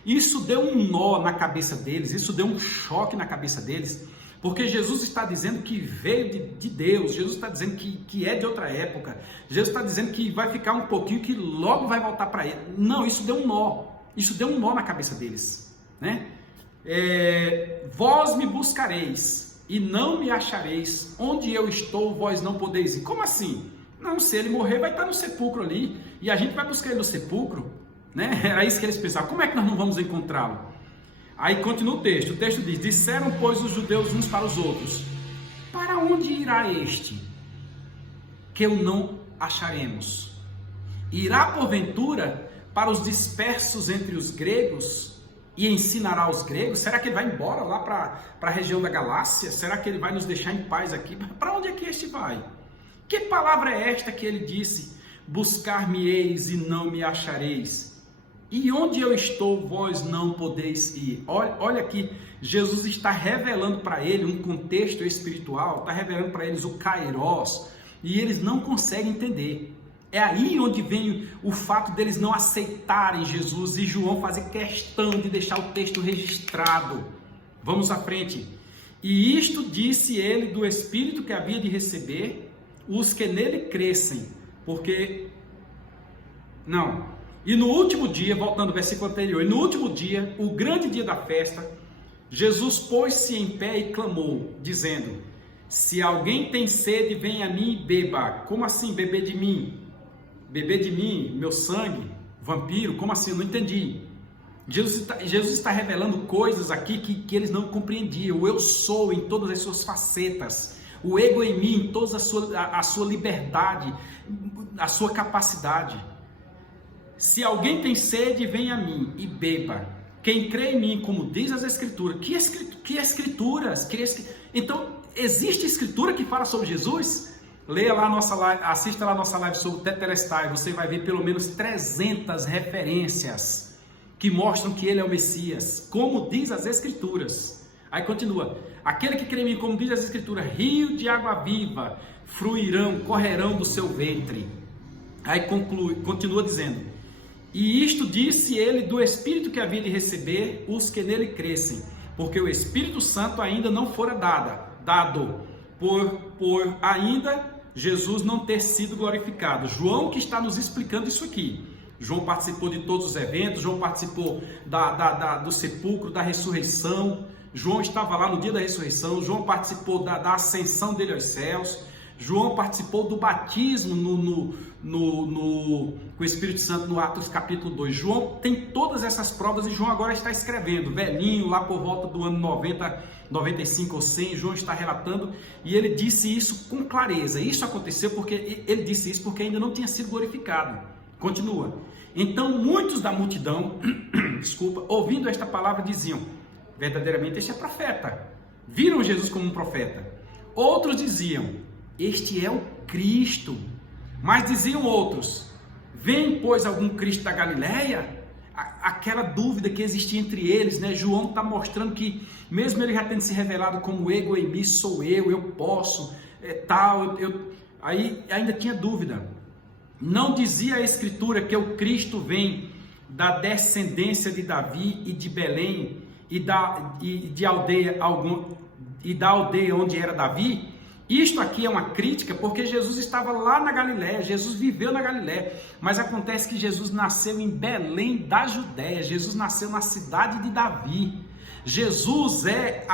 Isso deu um nó na cabeça deles, isso deu um choque na cabeça deles, porque Jesus está dizendo que veio de Deus, Jesus está dizendo que é de outra época, Jesus está dizendo que vai ficar um pouquinho, que logo vai voltar para ele. Não, isso deu um nó na cabeça deles, né? Vós me buscareis e não me achareis, onde eu estou vós não podeis ir. Como assim? Não, se ele morrer vai estar no sepulcro ali, e a gente vai buscar ele no sepulcro, né? Era isso que eles pensavam. Como é que nós não vamos encontrá-lo? Aí continua o texto diz: disseram, pois, os judeus uns para os outros: para onde irá este, que o não acharemos? Irá, porventura, para os dispersos entre os gregos e ensinará os gregos? Será que ele vai embora lá para a região da Galácia? Será que ele vai nos deixar em paz aqui? Para onde é que este vai? Que palavra é esta que ele disse: buscar-me-eis e não me achareis? E onde eu estou, vós não podeis ir. Olha aqui, Jesus está revelando para ele um contexto espiritual, está revelando para eles o Kairos, e eles não conseguem entender. É aí onde vem o fato deles não aceitarem Jesus, e João fazer questão de deixar o texto registrado. Vamos à frente. E isto disse ele do Espírito que havia de receber os que nele crescem, porque... Não... E no último dia, voltando ao versículo anterior, e no último dia, o grande dia da festa, Jesus pôs-se em pé e clamou, dizendo: se alguém tem sede, venha a mim e beba. Como assim beber de mim? Beber de mim, meu sangue, vampiro? Como assim? Eu não entendi. Jesus está revelando coisas aqui que eles não compreendiam. O eu sou em todas as suas facetas, o ego em mim, em toda a sua liberdade, a sua capacidade. Se alguém tem sede, venha a mim e beba. Quem crê em mim, como diz as Escrituras. Que escrituras? Então, existe escritura que fala sobre Jesus? Leia lá a nossa live, assista lá a nossa live sobre o Tetelestai. Você vai ver pelo menos 300 referências que mostram que ele é o Messias, como diz as Escrituras. Aí continua: aquele que crê em mim, como diz as Escrituras, rio de água viva correrão do seu ventre. Aí continua dizendo: e isto disse ele do Espírito que havia de receber os que nele crescem, porque o Espírito Santo ainda não fora dado, por ainda Jesus não ter sido glorificado. João que está nos explicando isso aqui. João participou de todos os eventos, João participou do sepulcro, da ressurreição. João estava lá no dia da ressurreição, João participou da ascensão dele aos céus. João participou do batismo com o Espírito Santo no Atos capítulo 2. João tem todas essas provas e João agora está escrevendo, velhinho, lá por volta do ano 90, 95 ou 100, João está relatando, e ele disse isso com clareza. Isso aconteceu porque ele disse isso porque ainda não tinha sido glorificado. Continua. Então muitos da multidão, ouvindo esta palavra, diziam: verdadeiramente este é profeta. Viram Jesus como um profeta. Outros diziam, este é o Cristo. Mas diziam outros, vem pois algum Cristo da Galileia? Aquela dúvida que existia entre eles, né? João está mostrando que, mesmo ele já tendo se revelado como ego eimi, sou eu posso, aí ainda tinha dúvida. Não dizia a Escritura que o Cristo vem da descendência de Davi e de Belém e da aldeia onde era Davi? Isto aqui é uma crítica porque Jesus estava lá na Galiléia, Jesus viveu na Galiléia, mas acontece que Jesus nasceu em Belém da Judéia, Jesus nasceu na cidade de Davi. Jesus é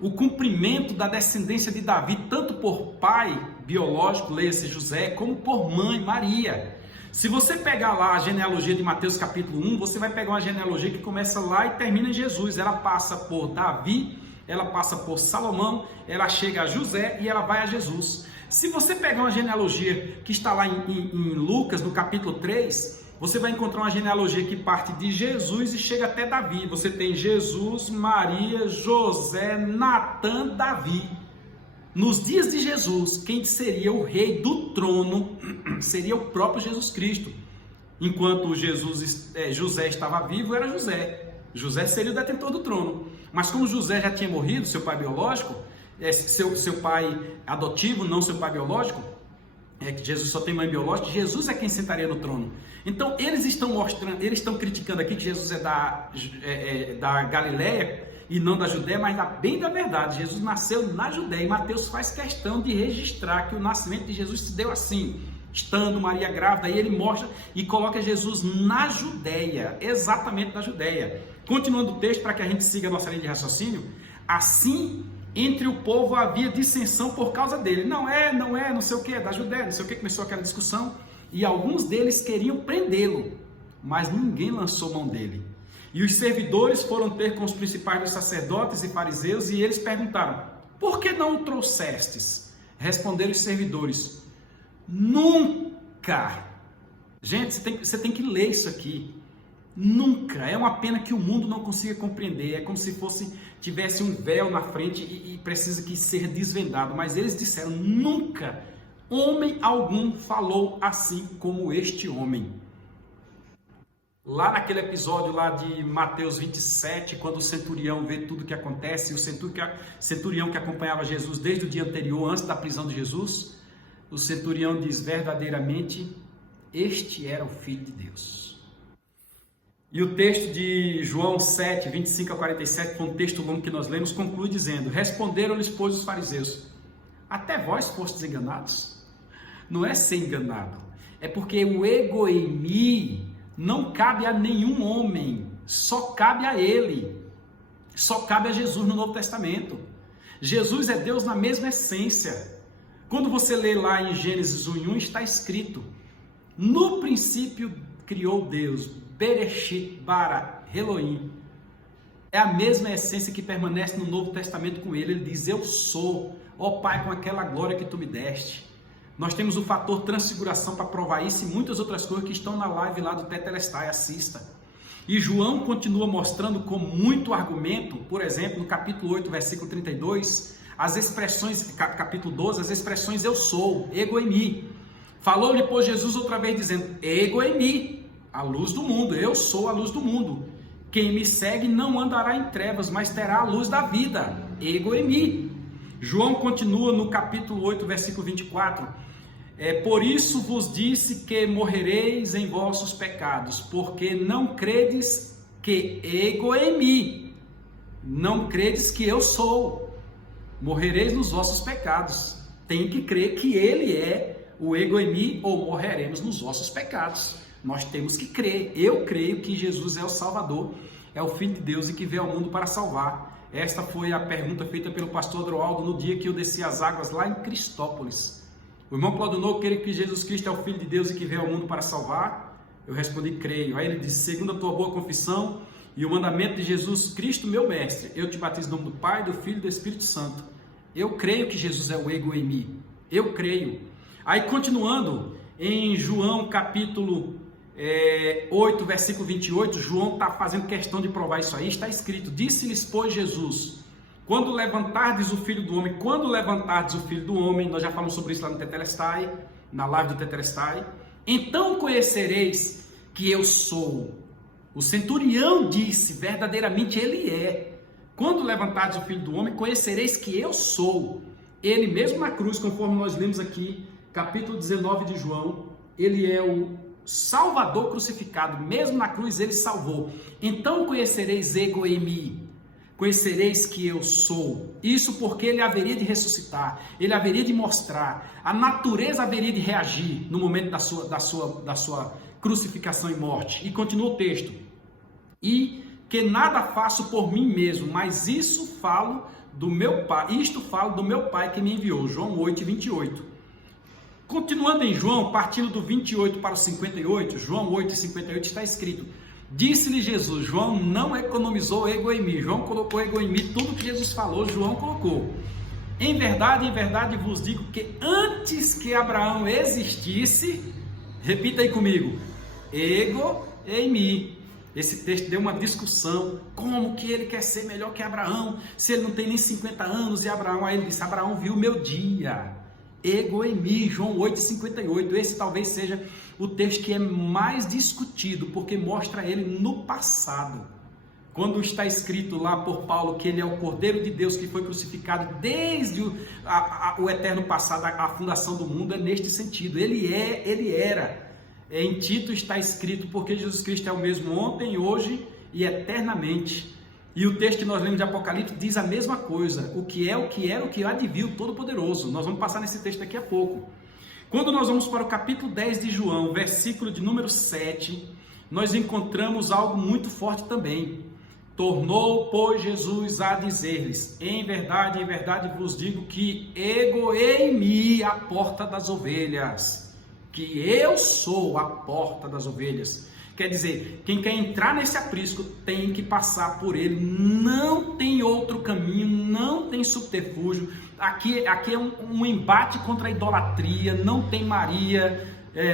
o cumprimento da descendência de Davi, tanto por pai biológico, leia-se José, como por mãe, Maria. Se você pegar lá a genealogia de Mateus capítulo 1, você vai pegar uma genealogia que começa lá e termina em Jesus. Ela passa por Davi, ela passa por Salomão, ela chega a José e ela vai a Jesus. Se você pegar uma genealogia que está lá em Lucas, no capítulo 3, você vai encontrar uma genealogia que parte de Jesus e chega até Davi. Você tem Jesus, Maria, José, Natã, Davi. Nos dias de Jesus, quem seria o rei do trono seria o próprio Jesus Cristo. Enquanto José estava vivo, era José. José seria o detentor do trono. Mas como José já tinha morrido, seu pai biológico, seu pai adotivo, não seu pai biológico, que Jesus só tem mãe biológica, Jesus é quem sentaria no trono. Então eles estão criticando aqui que Jesus é da Galiléia e não da Judéia, mas bem da verdade. Jesus nasceu na Judéia e Mateus faz questão de registrar que o nascimento de Jesus se deu assim, estando Maria grávida, aí ele mostra e coloca Jesus na Judéia, exatamente na Judéia. Continuando o texto para que a gente siga a nossa linha de raciocínio, assim entre o povo havia dissensão por causa dele. Não sei o que, é da Judéia, não sei o que, começou aquela discussão. E alguns deles queriam prendê-lo, mas ninguém lançou mão dele. E os servidores foram ter com os principais dos sacerdotes e fariseus e eles perguntaram, por que não o trouxestes? Responderam os servidores, nunca. Gente, você tem que ler isso aqui. Nunca. É uma pena que o mundo não consiga compreender. É como se tivesse um véu na frente e precisa que ser desvendado. Mas eles disseram, nunca homem algum falou assim como este homem. Lá naquele episódio lá de Mateus 27, quando o centurião vê tudo o que acontece, o centurião que acompanhava Jesus desde o dia anterior, antes da prisão de Jesus, o centurião diz, verdadeiramente, este era o Filho de Deus. E o texto de João 7, 25 a 47, que é um texto longo que nós lemos, conclui dizendo, responderam-lhes, pois, os fariseus, até vós fostes enganados? Não é ser enganado, é porque o ego eimi não cabe a nenhum homem, só cabe a ele, só cabe a Jesus no Novo Testamento. Jesus é Deus na mesma essência. Quando você lê lá em Gênesis 1:1, está escrito, no princípio criou Deus, Bereshit bara Elohim. É a mesma essência que permanece no Novo Testamento com ele. Ele diz, eu sou, ó Pai, com aquela glória que tu me deste. Nós temos o fator transfiguração para provar isso e muitas outras coisas que estão na live lá do Tetelestai, assista. E João continua mostrando com muito argumento, por exemplo, no capítulo 8, versículo 32, as expressões, capítulo 12, as expressões eu sou, ego eimi. Falou-lhe, pois, Jesus outra vez dizendo, ego eimi, a luz do mundo, eu sou a luz do mundo. Quem me segue não andará em trevas, mas terá a luz da vida, ego eimi. João continua no capítulo 8, versículo 24, por isso vos disse que morrereis em vossos pecados, porque não credes que ego eimi, não credes que eu sou, morrereis nos vossos pecados. Tem que crer que ele é o ego eimi ou morreremos nos vossos pecados. Nós temos que crer. Eu creio que Jesus é o Salvador, é o Filho de Deus e que veio ao mundo para salvar. Esta foi a pergunta feita pelo pastor Adroaldo no dia que eu desci as águas lá em Cristópolis. O irmão Claudionor crê que Jesus Cristo é o Filho de Deus e que veio ao mundo para salvar? Eu respondi, creio. Aí ele disse, segundo a tua boa confissão e o mandamento de Jesus Cristo, meu mestre, eu te batizo em nome do Pai, do Filho e do Espírito Santo. Eu creio que Jesus é o ego eimi. Eu creio. Aí continuando, em João capítulo 8, versículo 28, João está fazendo questão de provar isso aí, está escrito: disse-lhes, pois, Jesus, quando levantardes o Filho do Homem, nós já falamos sobre isso lá no Tetelestai, na live do Tetelestai, então conhecereis que eu sou. O centurião disse, verdadeiramente ele é. Quando levantardes o Filho do Homem, conhecereis que eu sou. Ele mesmo na cruz, conforme nós lemos aqui, capítulo 19 de João, ele é o Salvador crucificado, mesmo na cruz ele salvou. Então conhecereis ego eimi, conhecereis que eu sou. Isso porque ele haveria de ressuscitar, ele haveria de mostrar, a natureza haveria de reagir no momento da sua crucificação e morte. E continua o texto: e que nada faço por mim mesmo, mas isto falo do meu Pai que me enviou. João 8, 28. Continuando em João, partindo do 28 para o 58, João 8, 58 está escrito: disse-lhe Jesus. João não economizou ego em mim, João colocou ego em mim, tudo que Jesus falou, João colocou. Em verdade vos digo que antes que Abraão existisse, repita aí comigo, ego em mim. Esse texto deu uma discussão, como que ele quer ser melhor que Abraão, se ele não tem nem 50 anos, e Abraão, aí ele disse, Abraão viu o meu dia, ego em mim, João 8,58, esse talvez seja o texto que é mais discutido, porque mostra ele no passado, quando está escrito lá por Paulo que ele é o Cordeiro de Deus que foi crucificado desde o eterno passado, a fundação do mundo, é neste sentido, ele era. Em Tito está escrito, porque Jesus Cristo é o mesmo ontem, hoje e eternamente. E o texto que nós lemos de Apocalipse diz a mesma coisa, o que é, o que era, o que há de vir, o Todo-Poderoso. Nós vamos passar nesse texto daqui a pouco. Quando nós vamos para o capítulo 10 de João, versículo de número 7, nós encontramos algo muito forte também. Tornou, pois, Jesus a dizer-lhes, em verdade vos digo que ego eimi a porta das ovelhas. Que eu sou a porta das ovelhas. Quer dizer, quem quer entrar nesse aprisco tem que passar por ele. Não tem outro caminho, não tem subterfúgio. Aqui é um embate contra a idolatria. Não tem Maria,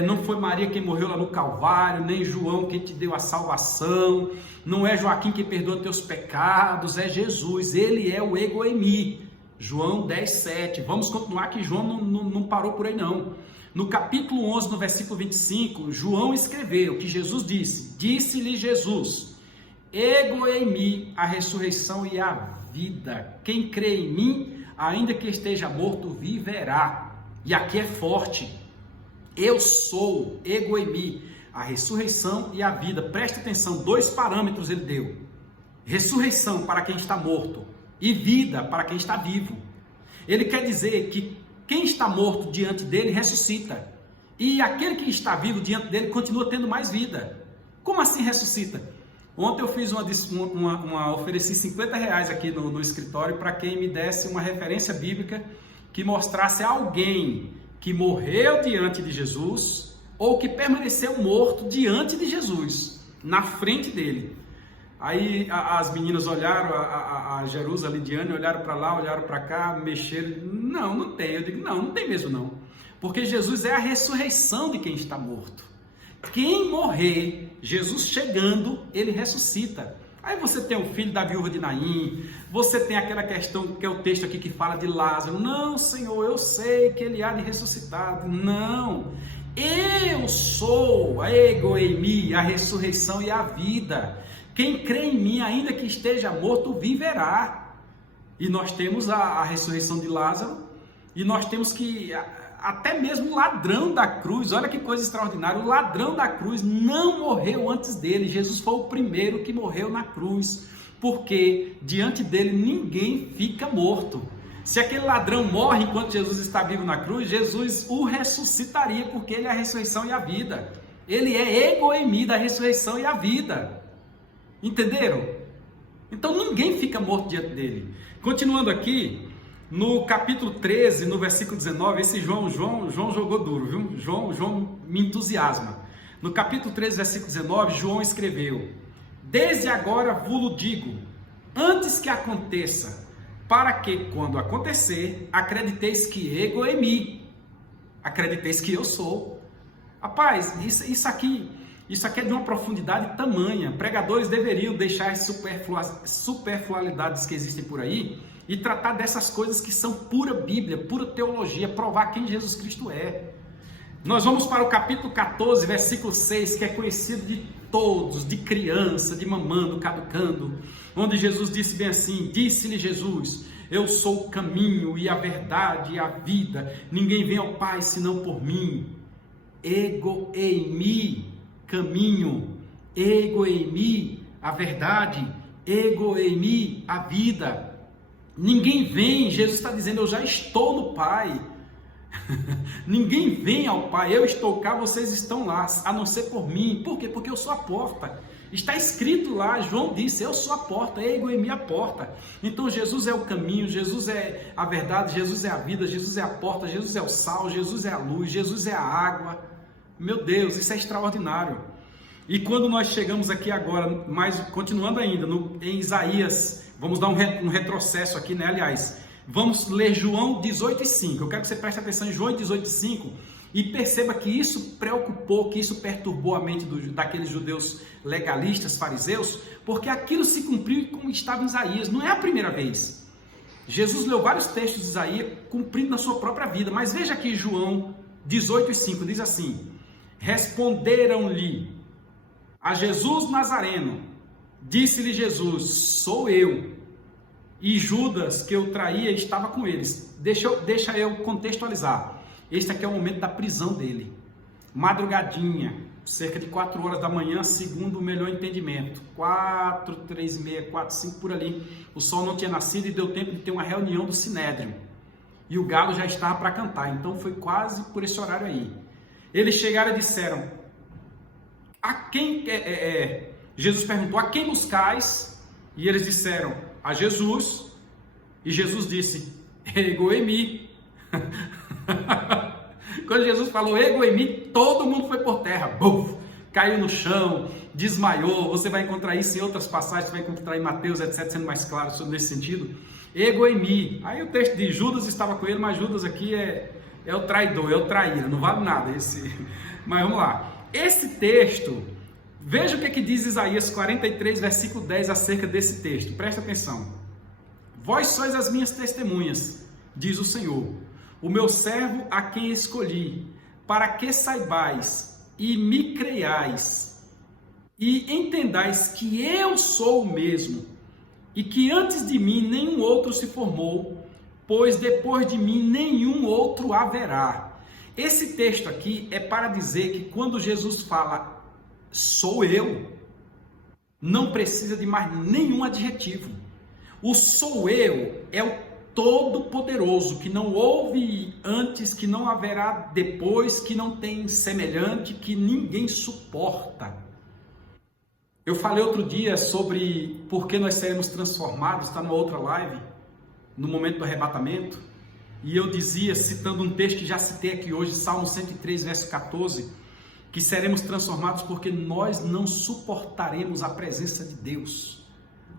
não foi Maria quem morreu lá no Calvário, nem João quem te deu a salvação. Não é Joaquim que perdoa teus pecados, é Jesus. Ele é o ego eimi. João 10, 7. Vamos continuar que João não parou por aí não. No capítulo 11, no versículo 25, João escreveu que Jesus disse, disse-lhe Jesus, ego eimi, a ressurreição e a vida. Quem crê em mim, ainda que esteja morto, viverá. E aqui é forte. Eu sou, ego eimi, a ressurreição e a vida. Preste atenção, 2 parâmetros ele deu. Ressurreição para quem está morto e vida para quem está vivo. Ele quer dizer que quem está morto diante dele ressuscita. E aquele que está vivo diante dele continua tendo mais vida. Como assim ressuscita? Ontem eu fiz ofereci 50 reais aqui no escritório para quem me desse uma referência bíblica que mostrasse alguém que morreu diante de Jesus ou que permaneceu morto diante de Jesus, na frente dele. Aí as meninas olharam, a Jerusa, a Lidiane, olharam para lá, olharam para cá, mexeram. Não tem. Eu digo, não tem mesmo não. Porque Jesus é a ressurreição de quem está morto. Quem morrer, Jesus chegando, ele ressuscita. Aí você tem o filho da viúva de Naim, você tem aquela questão, que é o texto aqui que fala de Lázaro. Não, Senhor, eu sei que ele há de ressuscitar. Não, eu sou, a ego eimi, a ressurreição e a vida. Quem crê em mim, ainda que esteja morto, viverá. E nós temos a ressurreição de Lázaro, e nós temos que, até mesmo o ladrão da cruz, olha que coisa extraordinária, o ladrão da cruz não morreu antes dele, Jesus foi o primeiro que morreu na cruz, porque diante dele ninguém fica morto. Se aquele ladrão morre enquanto Jesus está vivo na cruz, Jesus o ressuscitaria, porque ele é a ressurreição e a vida. Ele é ego eimi, da ressurreição e a vida. Entenderam? Então ninguém fica morto diante dele. Continuando aqui, no capítulo 13, no versículo 19, esse João jogou duro, viu? João me entusiasma. No capítulo 13, versículo 19, João escreveu: desde agora vos digo, antes que aconteça, para que quando acontecer, acrediteis que ego eimi, acrediteis que eu sou. Rapaz, isso aqui Isso aqui é de uma profundidade tamanha. Pregadores deveriam deixar as superflualidades que existem por aí e tratar dessas coisas que são pura Bíblia, pura teologia, provar quem Jesus Cristo é. Nós vamos para o capítulo 14, versículo 6, que é conhecido de todos, de criança, de mamando, caducando, onde Jesus disse bem assim: disse-lhe Jesus: eu sou o caminho e a verdade e a vida, ninguém vem ao Pai senão por mim. Ego eimi, caminho, ego eimi, a verdade, ego eimi, a vida. Ninguém vem, Jesus está dizendo, eu já estou no Pai. Ninguém vem ao Pai, eu estou cá, vocês estão lá, a não ser por mim. Por quê? Porque eu sou a porta. Está escrito lá, João disse, eu sou a porta, ego eimi, a porta. Então Jesus é o caminho, Jesus é a verdade, Jesus é a vida, Jesus é a porta, Jesus é o sal, Jesus é a luz, Jesus é a água. Meu Deus, isso é extraordinário. E quando nós chegamos aqui agora, mas continuando ainda, em Isaías, vamos dar um retrocesso aqui, né? Aliás, vamos ler João 18:5. Eu quero que você preste atenção em João 18:5 e perceba que isso preocupou, que isso perturbou a mente daqueles judeus legalistas, fariseus, porque aquilo se cumpriu como estava em Isaías. Não é a primeira vez. Jesus leu vários textos de Isaías cumprindo na sua própria vida, mas veja aqui João 18:5, diz assim: responderam-lhe a Jesus Nazareno, disse-lhe Jesus, sou eu. E Judas, que eu traía, estava com eles. Deixa eu contextualizar. Este aqui é o momento da prisão dele. Madrugadinha, cerca de 4 horas da manhã, segundo o melhor entendimento. 4, 3 e meia, 4, 5 por ali. O sol não tinha nascido e deu tempo de ter uma reunião do Sinédrio. E o galo já estava para cantar, então foi quase por esse horário aí. Eles chegaram e disseram, Jesus perguntou, a quem buscais? E eles disseram, a Jesus. E Jesus disse, ego eimi. Quando Jesus falou ego eimi, todo mundo foi por terra. Buf, caiu no chão, desmaiou. Você vai encontrar isso em outras passagens, você vai encontrar em Mateus, etc., sendo mais claro sobre esse sentido. Ego eimi. Aí o texto de Judas estava com ele, mas Judas aqui é o traidor, é o traíra, não vale nada esse. Mas vamos lá. Esse texto, veja o que diz Isaías 43, versículo 10 acerca desse texto. Presta atenção. Vós sois as minhas testemunhas, diz o Senhor, o meu servo a quem escolhi, para que saibais e me creiais e entendais que eu sou o mesmo e que antes de mim nenhum outro se formou, pois depois de mim nenhum outro haverá. Esse texto aqui é para dizer que quando Jesus fala, sou eu, não precisa de mais nenhum adjetivo. O sou eu é o Todo-Poderoso, que não houve antes, que não haverá depois, que não tem semelhante, que ninguém suporta. Eu falei outro dia sobre por que nós seremos transformados, está numa outra live, no momento do arrebatamento, e eu dizia, citando um texto que já citei aqui hoje, Salmo 103, verso 14, que seremos transformados porque nós não suportaremos a presença de Deus.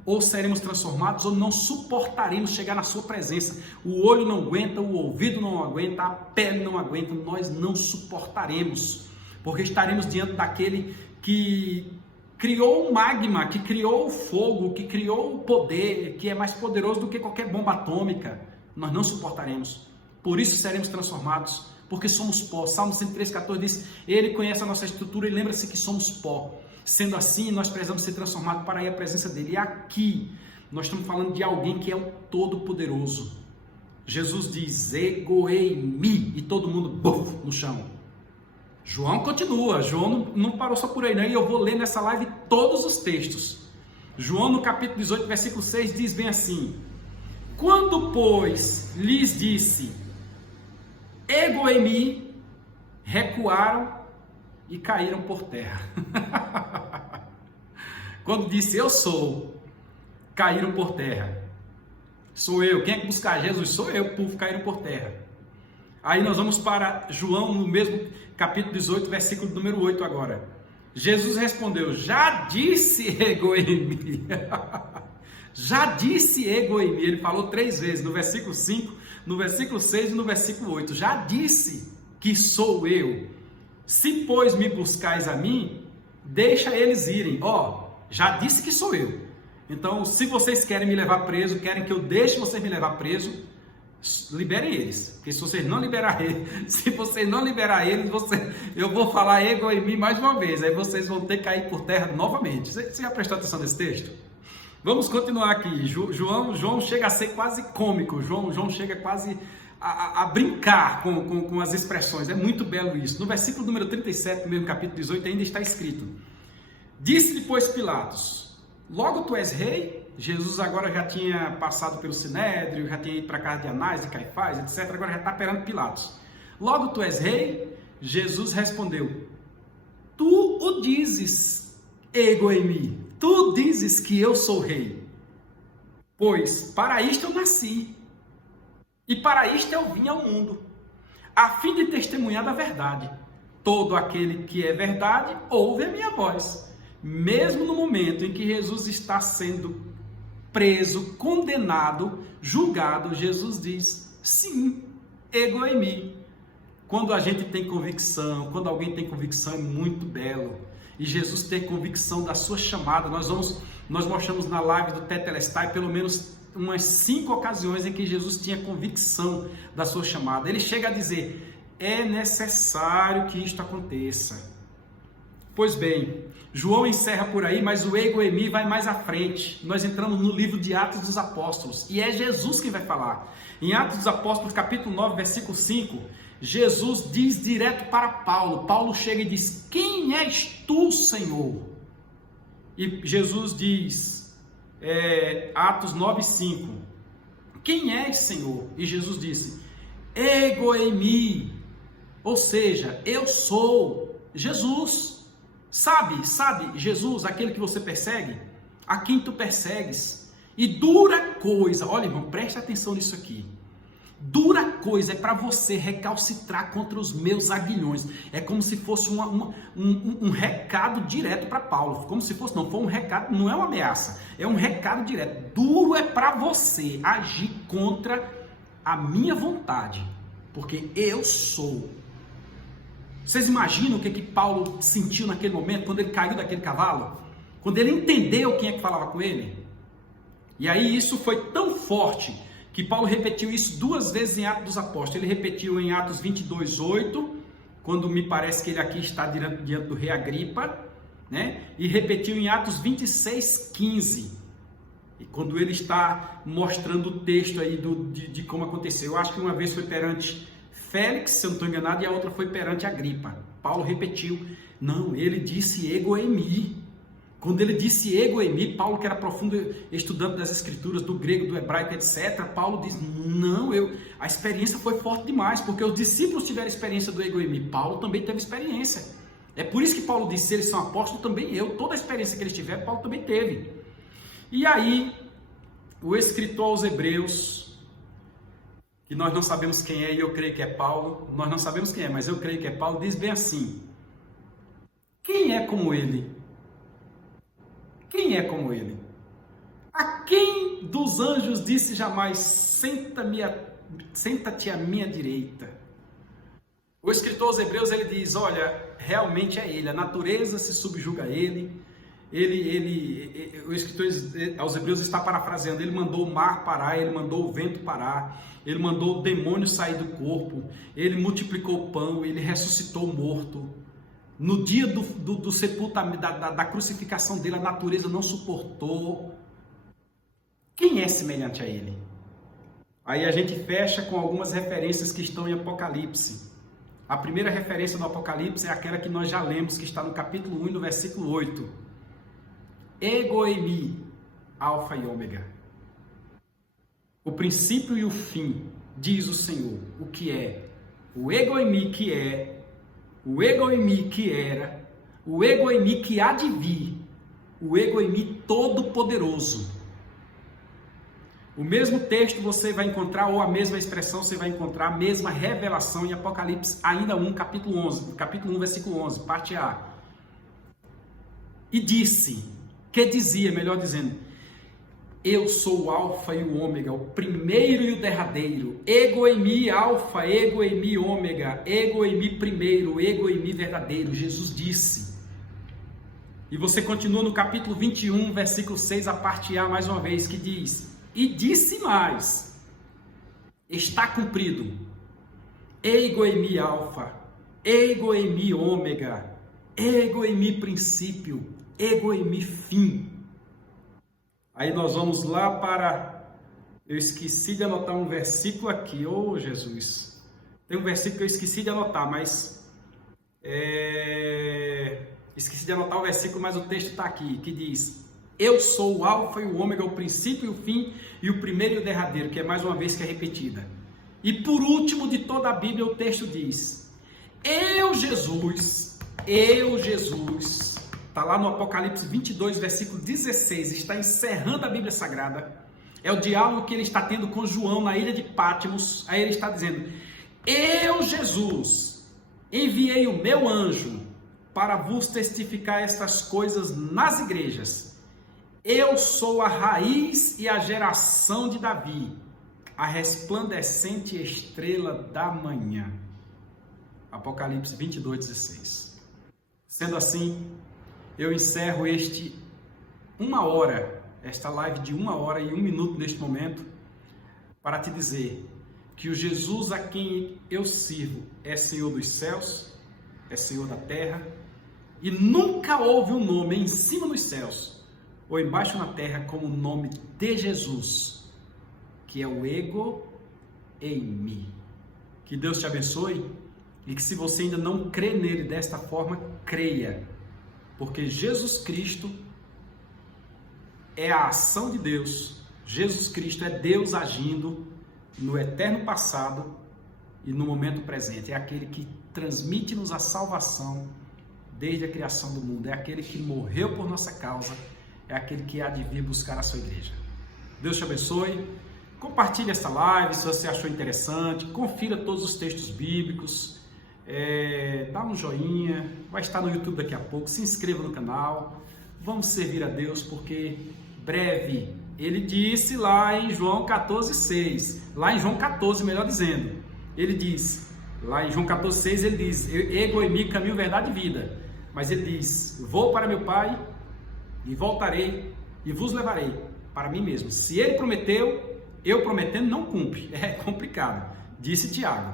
Ou seremos transformados ou não suportaremos chegar na sua presença. O olho não aguenta, o ouvido não aguenta, a pele não aguenta, nós não suportaremos, porque estaremos diante daquele que criou o magma, que criou o fogo, que criou o poder, que é mais poderoso do que qualquer bomba atômica. Nós não suportaremos. Por isso seremos transformados, porque somos pó. Salmo 103,14 diz, ele conhece a nossa estrutura e lembra-se que somos pó. Sendo assim, nós precisamos ser transformados para ir à presença dele. E aqui, nós estamos falando de alguém que é o Todo-Poderoso. Jesus diz, ego eimi, e todo mundo, buf, no chão. João continua, João não parou só por aí, né? E eu vou ler nessa live todos os textos. João, no capítulo 18, versículo 6, diz bem assim, quando, pois, lhes disse, ego eimi, recuaram e caíram por terra. Quando disse, eu sou, caíram por terra. Sou eu. Quem é que buscar Jesus? Sou eu, povo, caíram por terra. Aí nós vamos para João, no mesmo capítulo 18, versículo número 8 agora. Jesus respondeu, já disse ego eimi. Já disse ego eimi. Ele falou 3 vezes, no versículo 5, no versículo 6 e no versículo 8. Já disse que sou eu. Se, pois, me buscais a mim, deixa eles irem. Ó, já disse que sou eu. Então, se vocês querem me levar preso, querem que eu deixe vocês me levar preso, liberem eles. Porque se vocês não liberar eles, eu vou falar ego em mim mais uma vez. Aí vocês vão ter que cair por terra novamente. Você já prestou atenção nesse texto? Vamos continuar aqui. João chega a ser quase cômico. João chega quase a brincar com as expressões. É muito belo isso. No versículo número 37, no mesmo capítulo 18, ainda está escrito: disse depois Pilatos: logo tu és rei? Jesus agora já tinha passado pelo Sinédrio, já tinha ido para a casa de Anás e Caifás, etc. Agora já está perante Pilatos. Logo tu és rei? Jesus respondeu: tu o dizes, ego em mim. Tu dizes que eu sou rei. Pois para isto eu nasci, e para isto eu vim ao mundo, a fim de testemunhar da verdade. Todo aquele que é verdade ouve a minha voz. Mesmo no momento em que Jesus está sendo preso, condenado, julgado, Jesus diz: sim, ego em mim. Quando a gente tem convicção, quando alguém tem convicção, é muito belo. E Jesus ter convicção da sua chamada. Nós mostramos na live do Tetelestai pelo menos umas 5 ocasiões em que Jesus tinha convicção da sua chamada. Ele chega a dizer: é necessário que isto aconteça. Pois bem, João encerra por aí, mas o ego em mim vai mais à frente. Nós entramos no livro de Atos dos Apóstolos e é Jesus quem vai falar. Em Atos dos Apóstolos, capítulo 9, versículo 5, Jesus diz direto para Paulo. Paulo chega e diz: quem és tu, Senhor? E Jesus diz, Atos 9, 5, quem és, Senhor? E Jesus disse: ego em mim, ou seja, eu sou Jesus. Sabe, Jesus, aquele que você persegue, a quem tu persegues. E dura coisa, olha, irmão, preste atenção nisso aqui. Dura coisa é para você recalcitrar contra os meus aguilhões. É como se fosse um recado direto para Paulo. Como se fosse, não, foi um recado, não é uma ameaça. É um recado direto. Duro é para você agir contra a minha vontade. Porque eu sou. Vocês imaginam o que Paulo sentiu naquele momento, quando ele caiu daquele cavalo? Quando ele entendeu quem é que falava com ele? E aí isso foi tão forte que Paulo repetiu isso 2 vezes em Atos dos Apóstolos. Ele repetiu em Atos 22, 8, quando me parece que ele aqui está diante do rei Agripa, né? E repetiu em Atos 26, 15. E quando ele está mostrando o texto aí de como aconteceu. Eu acho que uma vez foi perante Félix, se eu não estou enganado, e a outra foi perante Agripa. Paulo repetiu: não, ele disse ego em mim. Quando ele disse ego em mim, Paulo, que era profundo estudante das escrituras, do grego, do hebraico, etc., Paulo diz: não, a experiência foi forte demais, porque os discípulos tiveram experiência do ego em mim. Paulo também teve experiência. É por isso que Paulo disse: se eles são apóstolos, também eu. Toda a experiência que eles tiveram, Paulo também teve. E aí, o escritor aos Hebreus, que nós não sabemos quem é, e eu creio que é Paulo, nós não sabemos quem é, mas eu creio que é Paulo, diz bem assim: quem é como ele? Quem é como ele? A quem dos anjos disse jamais: senta-te à minha direita? O escritor aos Hebreus, ele diz: olha, realmente é ele, a natureza se subjuga a ele. O escritor aos Hebreus está parafraseando: ele mandou o mar parar, ele mandou o vento parar, ele mandou o demônio sair do corpo, ele multiplicou o pão, ele ressuscitou o morto. No dia do sepultamento, da crucificação dele, a natureza não suportou. Quem é semelhante a ele? Aí a gente fecha com algumas referências que estão em Apocalipse. A primeira referência do Apocalipse é aquela que nós já lemos, que está no capítulo 1 e no versículo 8. Ego em mim, alfa e ômega. O princípio e o fim, diz o Senhor. O que é? O ego em mim que é, o ego em mim que era, o ego em mim que há de vir, o ego em mim todo-poderoso. O mesmo texto você vai encontrar, ou a mesma expressão você vai encontrar, a mesma revelação em Apocalipse, ainda 1, capítulo 11, capítulo 1, versículo 11, parte A. E disse, que dizia, melhor dizendo: eu sou o alfa e o ômega, o primeiro e o derradeiro. Ego em mim, alfa, ego em mim, ômega, ego em mim primeiro, ego em mim verdadeiro. Jesus disse. E você continua no capítulo 21, versículo 6, a parte A mais uma vez, que diz: e disse mais, está cumprido, ego eimi alfa, ego eimi ômega, ego eimi princípio, ego eimi fim. Aí nós vamos lá para, eu esqueci de anotar um versículo aqui, ô Jesus, tem um versículo que eu esqueci de anotar, mas esqueci de anotar o versículo, mas o texto está aqui, que diz: eu sou o alfa e o ômega, o princípio e o fim, e o primeiro e o derradeiro, que é mais uma vez que é repetida. E por último de toda a Bíblia, o texto diz: eu Jesus, está lá no Apocalipse 22, versículo 16, está encerrando a Bíblia Sagrada, é o diálogo que ele está tendo com João na ilha de Patmos. Aí ele está dizendo: eu Jesus, enviei o meu anjo para vos testificar estas coisas nas igrejas. Eu sou a raiz e a geração de Davi, a resplandecente estrela da manhã. Apocalipse 22, 16. Sendo assim, eu encerro esta live de 1 hora e 1 minuto neste momento, para te dizer que o Jesus a quem eu sirvo é Senhor dos céus, é Senhor da terra, e nunca houve um nome em cima dos céus ou embaixo na terra como o nome de Jesus, que é o ego eimi. Que Deus te abençoe e que, se você ainda não crê nele desta forma, creia, porque Jesus Cristo é a ação de Deus. Jesus Cristo é Deus agindo no eterno passado e no momento presente. É aquele que transmite-nos a salvação desde a criação do mundo. É aquele que morreu por nossa causa. É aquele que há de vir buscar a sua igreja. Deus te abençoe. Compartilhe esta live se você achou interessante. Confira todos os textos bíblicos. Dá um joinha. Vai estar no YouTube daqui a pouco. Se inscreva no canal. Vamos servir a Deus, porque breve, ele disse lá em João 14,6. Lá em João 14, melhor dizendo. Ele diz, lá em João 14,6, ele diz: ego eimi, caminho, verdade e vida. Mas ele diz: vou para meu Pai e voltarei e vos levarei para mim mesmo. Se ele prometeu, eu prometendo não cumpre. É complicado, disse Tiago.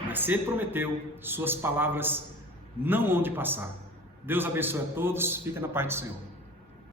Mas se ele prometeu, suas palavras não hão de passar. Deus abençoe a todos. Fica na paz do Senhor.